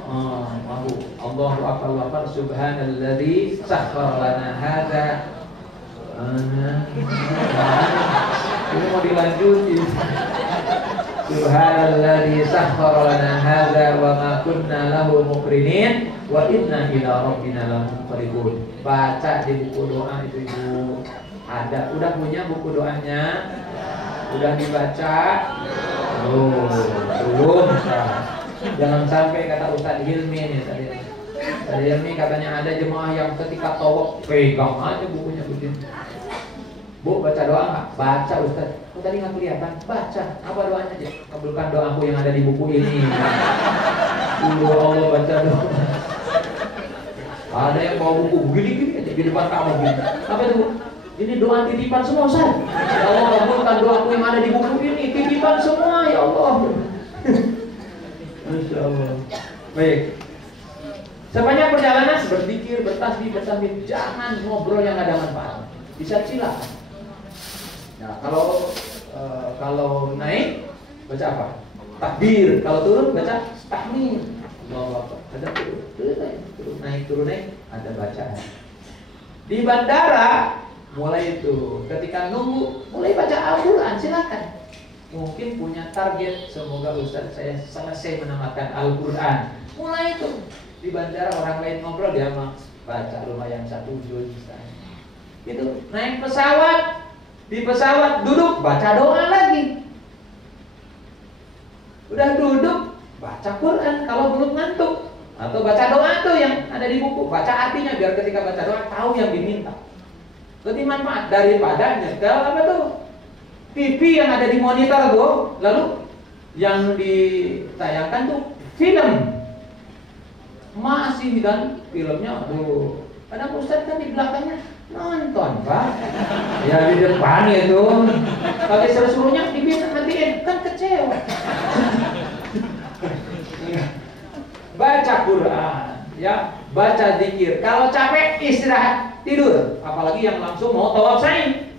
Allahu akbar wa akbar subhanalladzi sakhkhara lana hadza. Ini mau dilanjutin. Subhanalladzi sakhkhara lana hadza wa ma kunna lahu muqrinin wa inna ila rabbina lamunqalibun. Baca di buku doa itu Ibu. Ada, udah punya buku doanya? Udah dibaca? Oh, belum. Jangan sampai kata Ustaz Hilmi nih tadi. Ustaz Hilmi katanya ada jemaah yang ketika tawaf pegang aja bukunya begini. Bu, baca doa nggak? Baca Ustaz. Oh, tadi nggak kelihatan. Baca. Apa doanya aja? Kabulkan doaku yang ada di buku ini. Allah baca doa. Ada yang bawa buku gini-gini aja di depan kamu gini. Apa itu Bu? Ini doa titipan semua Ustaz. Ya Allah, kabulkan doaku yang ada di buku ini. Titipan semua ya Allah. Masya Allah. Baik. Sepanjang perjalanan berzikir, bertasbih, bertahmid, jangan ngobrol yang ada manfaat. Bisa cilak. Nah, kalau naik baca apa? Takbir. Kalau turun baca tahmid. Ada turun naik ada bacaan. Di bandara mulai itu ketika nunggu mulai baca Al-Quran, silakan. Mungkin punya target, semoga Ustaz saya selesai menamatkan Al-Quran. Mulai itu di bandara orang lain ngobrol dia mah baca lumayan 1 juz misalnya. Itu naik pesawat, di pesawat duduk baca doa lagi. Udah duduk baca Quran kalau belum ngantuk, atau baca doa tuh yang ada di buku, baca artinya biar ketika baca doa tahu yang diminta. Lebih manfaat daripada nyetel apa tuh TV yang ada di monitor tuh, lalu yang ditayangkan tuh film. Masih kan filmnya tuh. Ada Ustaz kan di belakangnya nonton, Pak. Ya di depan itu. Pakai seru-serunya matiin, kan kecewa. Baca Quran, ya, baca zikir. Kalau capek istirahat, tidur. Apalagi yang langsung mau tawaf sa'i.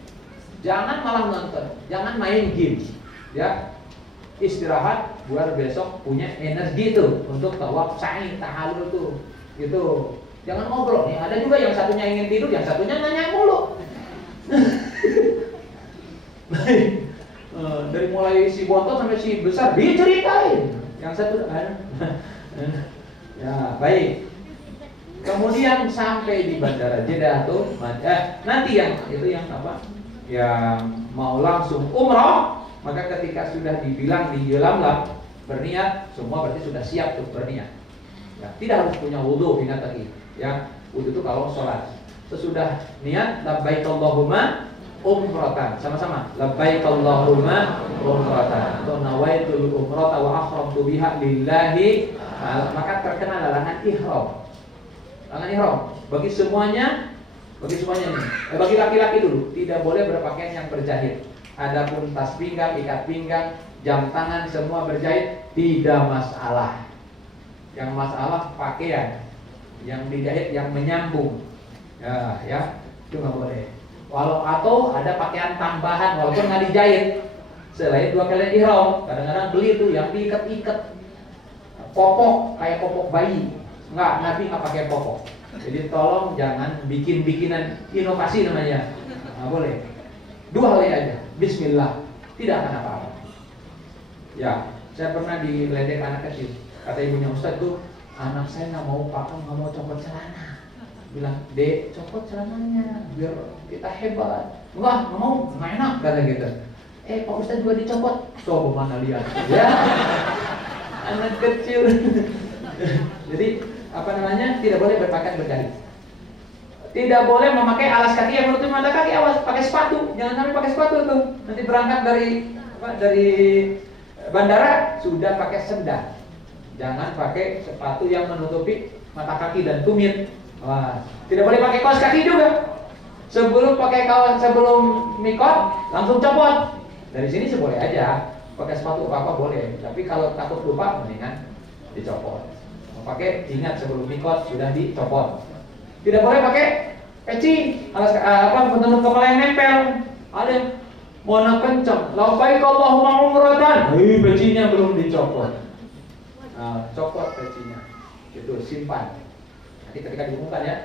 Jangan malah nonton, jangan main game, ya. Istirahat biar besok punya energi tuh untuk tawaf sa'i, tahalul tuh, gitu. Jangan ngobrol nih. Ada juga yang satunya ingin tidur, yang satunya nanya mulu. Dari mulai si bontot sampai si besar diceritain. Yang satu ya baik. Kemudian sampai di bandara Jeddah tuh, nanti yang itu yang apa? Yang mau langsung umroh, maka ketika sudah dibilang di Yalamlam berniat, semua berarti sudah siap tuh berniat. Ya, tidak harus punya wudu ingat tadi. Ya, wudu itu kalau sholat. Sesudah niat labbaik Allahumma umratan, sama-sama labbaik Allahumma umratan. Atau nawaitul umrata wa akhramtu biha lillahi, maka terkena larangan ihram. Larangan ihram bagi semuanya. Bagi semuanya nih, bagi laki-laki dulu tidak boleh berpakaian yang berjahit. Adapun tas pinggang, ikat pinggang, jam tangan semua berjahit tidak masalah. Yang masalah pakaian yang dijahit yang menyambung, ya itu nggak boleh. Atau ada pakaian tambahan walaupun nggak dijahit selain 2 kali ihram. Kadang-kadang beli tuh yang diikat-ikat, popok kayak popok bayi. Nabi nggak pakai popok. Jadi tolong jangan bikin-bikinan inovasi namanya. Nggak boleh. 2 hal aja. Bismillah. Tidak akan apa-apa. Ya, saya pernah diledek anak kecil. Kata ibunya, Ustaz tuh anak saya nggak mau copot celana. Bilang, Dek, copot celananya biar kita hebat. Nggak mau, nggak enak kata gitu. Pak Ustaz juga dicopot. Coba mana lihat. Ya, anak kecil. Jadi apa namanya, tidak boleh berpakaian berjahit. Tidak boleh memakai alas kaki yang menutupi mata kaki. Awas, pakai sepatu. Jangan sampai pakai sepatu tuh. Nanti berangkat dari bandara sudah pakai sendal. Jangan pakai sepatu yang menutupi mata kaki dan tumit. Wah, tidak boleh pakai kaos kaki juga. Sebelum pakai kaos, sebelum mikot langsung copot. Dari sini sih boleh aja. Pakai sepatu apa boleh. Tapi kalau takut lupa mendingan dicopot. Pakai ingat sebelum mikot sudah dicopot. Tidak boleh pakai peci, alas penutup kepala yang nempel. Ada yang mau kenceng, labbaik Allahumma umratan. Pecinya belum dicopot. Nah, copot pecinya. Itu simpan. Nanti ketika diumumkan ya.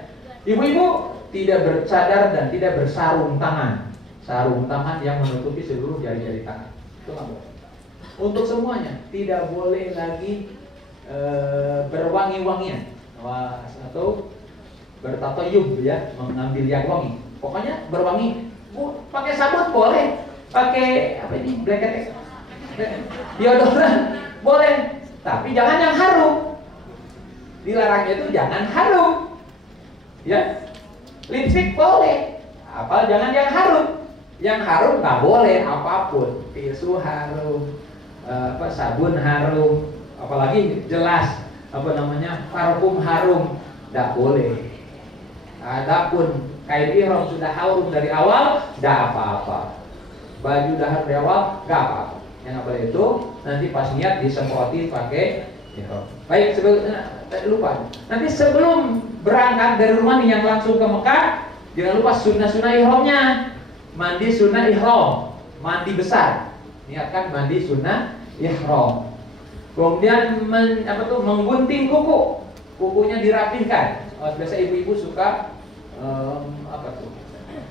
Ibu-ibu tidak bercadar dan tidak bersarung tangan. Sarung tangan yang menutupi seluruh jari-jari tangan. Itu nggak boleh. Untuk semuanya tidak boleh lagi berwangi-wangian atau bertatoyub ya, mengambil yang wangi. Pokoknya berwangi. Pakai sabun boleh, pakai apa ini blanket deodoran boleh, tapi jangan yang harum. Dilarangnya itu jangan harum. Ya, lipstick boleh, apa jangan yang harum. Yang harum nggak boleh apapun, tisu harum, sabun harum, apalagi jelas parfum harum, nggak boleh. Adapun kain ihram sudah harum dari awal, nggak apa-apa. Baju dahar dari awal, nggak apa-apa. Yang nggak boleh itu nanti pas niat disemproti pakai ihram. Baik, lupa. Nanti sebelum berangkat dari rumah nih yang langsung ke Mekah, jangan lupa sunnah-sunnah ihramnya. Mandi sunnah ihram, mandi besar. Niatkan mandi sunnah ihram. Kemudian menggunting kuku, kukunya dirapihkan. Biasa ibu-ibu suka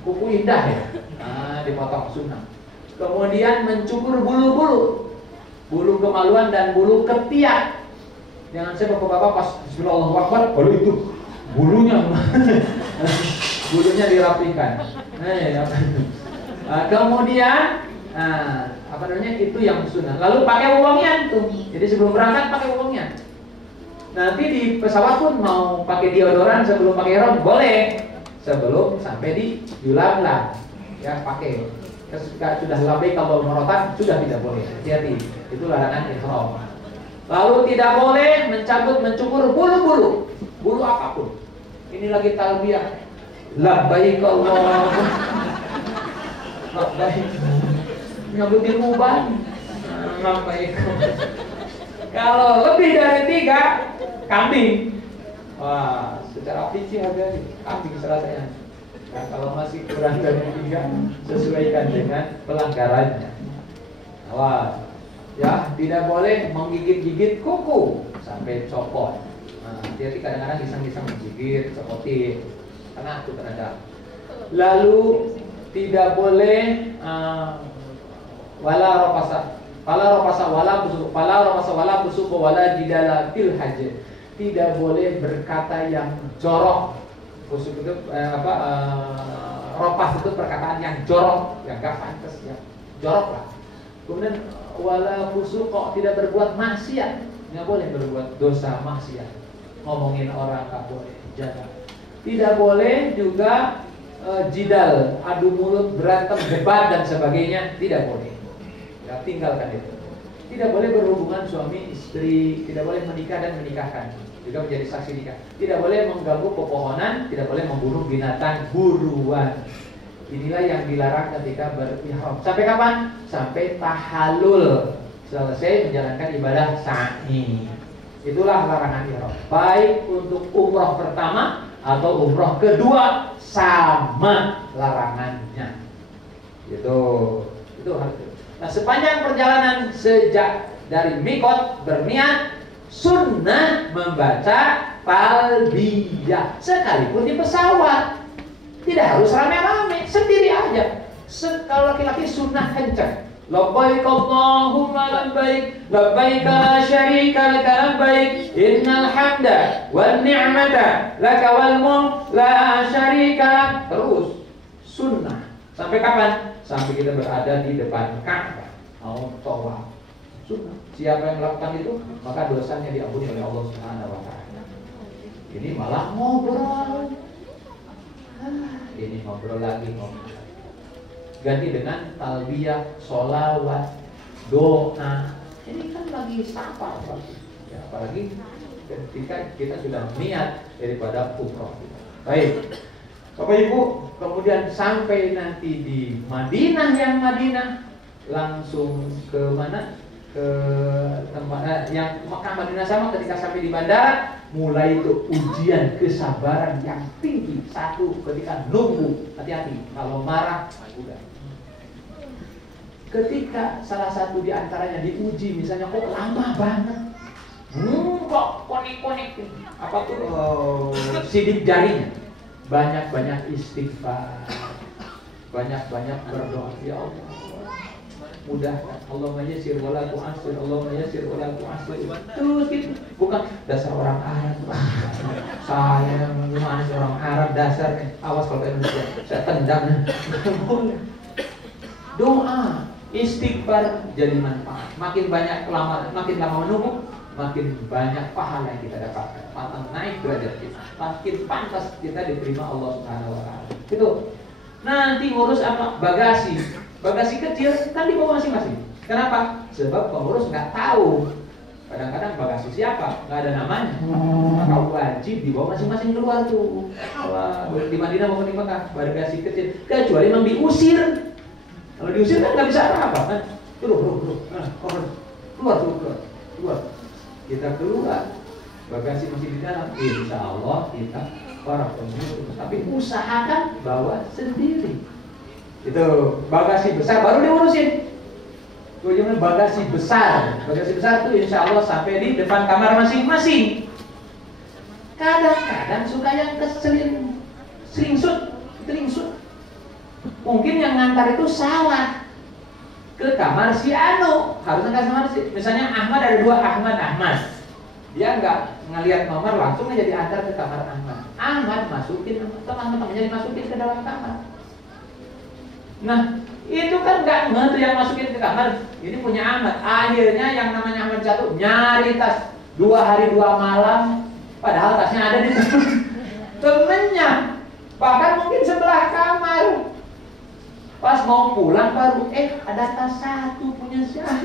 kuku indah ya, dipotong sunnah. Kemudian mencukur bulu-bulu, bulu kemaluan dan bulu ketiak. Jangan saya bapak-bapak pas Bismillahirrahmanirrahim, kalau itu bulunya, bulunya dirapihkan. Kemudian itu yang sunnah. Lalu pakai wewangian tuh. Jadi sebelum berangkat pakai wewangian. Nanti di pesawat pun mau pakai deodoran sebelum pakai ihram boleh. Sebelum sampai di Yulabla ya pakai. Ketika sudah labbaik Allahumma umratan sudah tidak boleh. Hati-hati. Itu larangan ihram. Lalu tidak boleh mencukur bulu-bulu. Bulu apapun. Ini lagi talbiyah. Labbaik Allahumma labbaik. Nyabutin uban. Labbaik. Kalau lebih dari 3 kambing. Wah, secara fikih harga kambing serasanya. Nah, kalau masih kurang dari 3 sesuaikan dengan pelanggarannya. Wah, ya tidak boleh menggigit-gigit kuku sampai copot. Nah, hati-hati kadang-kadang iseng-iseng menggigit, copotin. Karena itu terhadap. Lalu tidak boleh wala rafasa wala fusuq wala jidala fil hajj. Tidak boleh berkata yang jorok. Fusuq itu rafas itu perkataan yang jorok, yang enggak pantas, ya. Jorok lah. Kemudian wala fusuq, tidak berbuat maksiat. Enggak boleh berbuat dosa maksiat. Ngomongin orang enggak boleh, jaga. Tidak boleh juga jidal, adu mulut, berantem, debat dan sebagainya, tidak boleh. Ya, tinggalkan itu. Tidak boleh berhubungan suami istri, tidak boleh menikah dan menikahkan, juga menjadi saksi nikah. Tidak boleh mengganggu pepohonan, tidak boleh membunuh binatang buruan. Inilah yang dilarang ketika berihram. Sampai kapan? Sampai tahallul, selesai menjalankan ibadah sa'i. Itulah larangan ihram. Baik untuk umroh pertama atau umroh kedua sama larangannya. Itu harus. Nah, sepanjang perjalanan sejak dari mikot berniat sunnah membaca talbiyah sekalipun di pesawat. Tidak harus rame-rame, sendiri aja. Kalau laki-laki sunnah kencang. Labbaik Allahumma labbaik, labbaik la syarika laka labbaik, innal hamda wan ni'mata laka wal mulk la syarika. Terus sunnah. Sampai kapan? Sampai kita berada di depan Ka'bah. Mau tawaf. Sunnah. Siapa yang melakukan itu, maka dosanya diampuni oleh Allah Subhanahu wa taala. Ini malah ngobrol. Ini ngobrol lagi. Ganti dengan talbiyah, sholawat, doa. Ini kan lagi safar, ya, apalagi ketika kita sudah niat daripada umroh. Baik, Bapak Ibu, kemudian sampai nanti di Madinah, yang Madinah langsung ke mana? Ke tempat yang Mekah Madinah sama. Ketika sampai di bandara, mulai itu ujian kesabaran yang tinggi. Satu, ketika nunggu, hati-hati, kalau marah udah. Ketika salah satu di antaranya diuji, misalnya kok lama banget, kok konik-konik, apa tuh sidik jarinya, banyak-banyak istighfar, banyak-banyak berdoa, ya Allah, mudahkan, Allahumma yassir wa la tu'assir, Allahumma yassir wa la tu'assir. Terus gitu, bukan dasar orang Arab, saya gimana sih orang Arab dasar, awas kalau Indonesia, saya tendang. Doa, istighfar jadi manfaat. Makin lama menunggu, makin banyak pahala yang kita dapatkan. Makin naik derajat kita, makin pantas kita diterima Allah Subhanahu wa taala. Gitu. Nanti ngurus apa? Bagasi kecil kan dibawa masing-masing. Kenapa? Sebab pengurus nggak tahu. Kadang-kadang bagasi siapa? Nggak ada namanya. Maka wajib dibawa masing-masing keluar tuh. Di Madinah maupun di Mekah, bagasi kecil. Kecuali memang diusir. Kalau diusir kan nggak bisa apa-apa kan? Keluar. Kita keluar, bagasi masih di dalam. Insya Allah kita para pengurus. Tapi usahakan bawa sendiri. Itu bagasi besar baru diurusin. Tujuannya bagasi besar. Bagasi besar itu insya Allah sampai di depan kamar masing-masing. Kadang-kadang suka yang keselin, selingsut. Mungkin yang ngantar itu salah ke kamar si Anu, harusnya ke kamar si. Misalnya Ahmad, ada dua Ahmad. Dia nggak ngelihat nomor, langsung aja diantar ke kamar Ahmad. Ahmad masukin teman-temannya, dimasukin ke dalam kamar. Nah, itu kan nggak tuh yang masukin ke kamar. Ini punya Ahmad. Akhirnya yang namanya Ahmad jatuh, nyari tas 2 hari 2 malam, padahal tasnya ada di temennya. Bahkan mungkin sebelah kamar. Pas mau pulang baru, ada tas 1 punya siapa?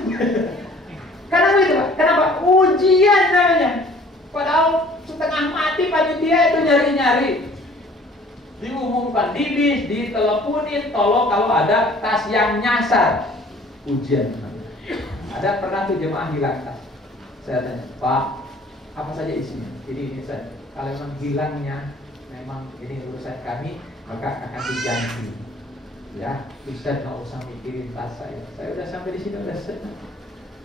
Karena itu Pak, kenapa? Ujian namanya. Padahal setengah mati panitia itu nyari-nyari. Diumumkan di bis, diteleponin, tolong kalau ada tas yang nyasar. Ujian namanya. Ada pernah tuh jemaah hilang tas. Saya tanya, Pak, apa saja isinya? Ini saya. Kalau memang hilangnya, memang ini urusan kami, maka akan diganti. Ya, Ustaz nggak usah mikirin tas saya. Saya udah sampai di sini udah senang.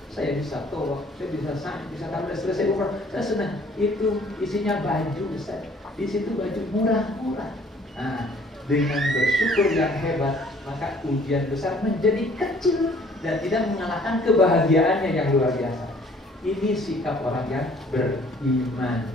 Saya bisa tolong, saya bisa taruh, udah selesai umroh. Saya senang. Itu isinya baju, Ustaz. Di situ baju murah-murah. Nah, dengan bersyukur yang hebat, maka ujian besar menjadi kecil dan tidak mengalahkan kebahagiaannya yang luar biasa. Ini sikap orang yang beriman.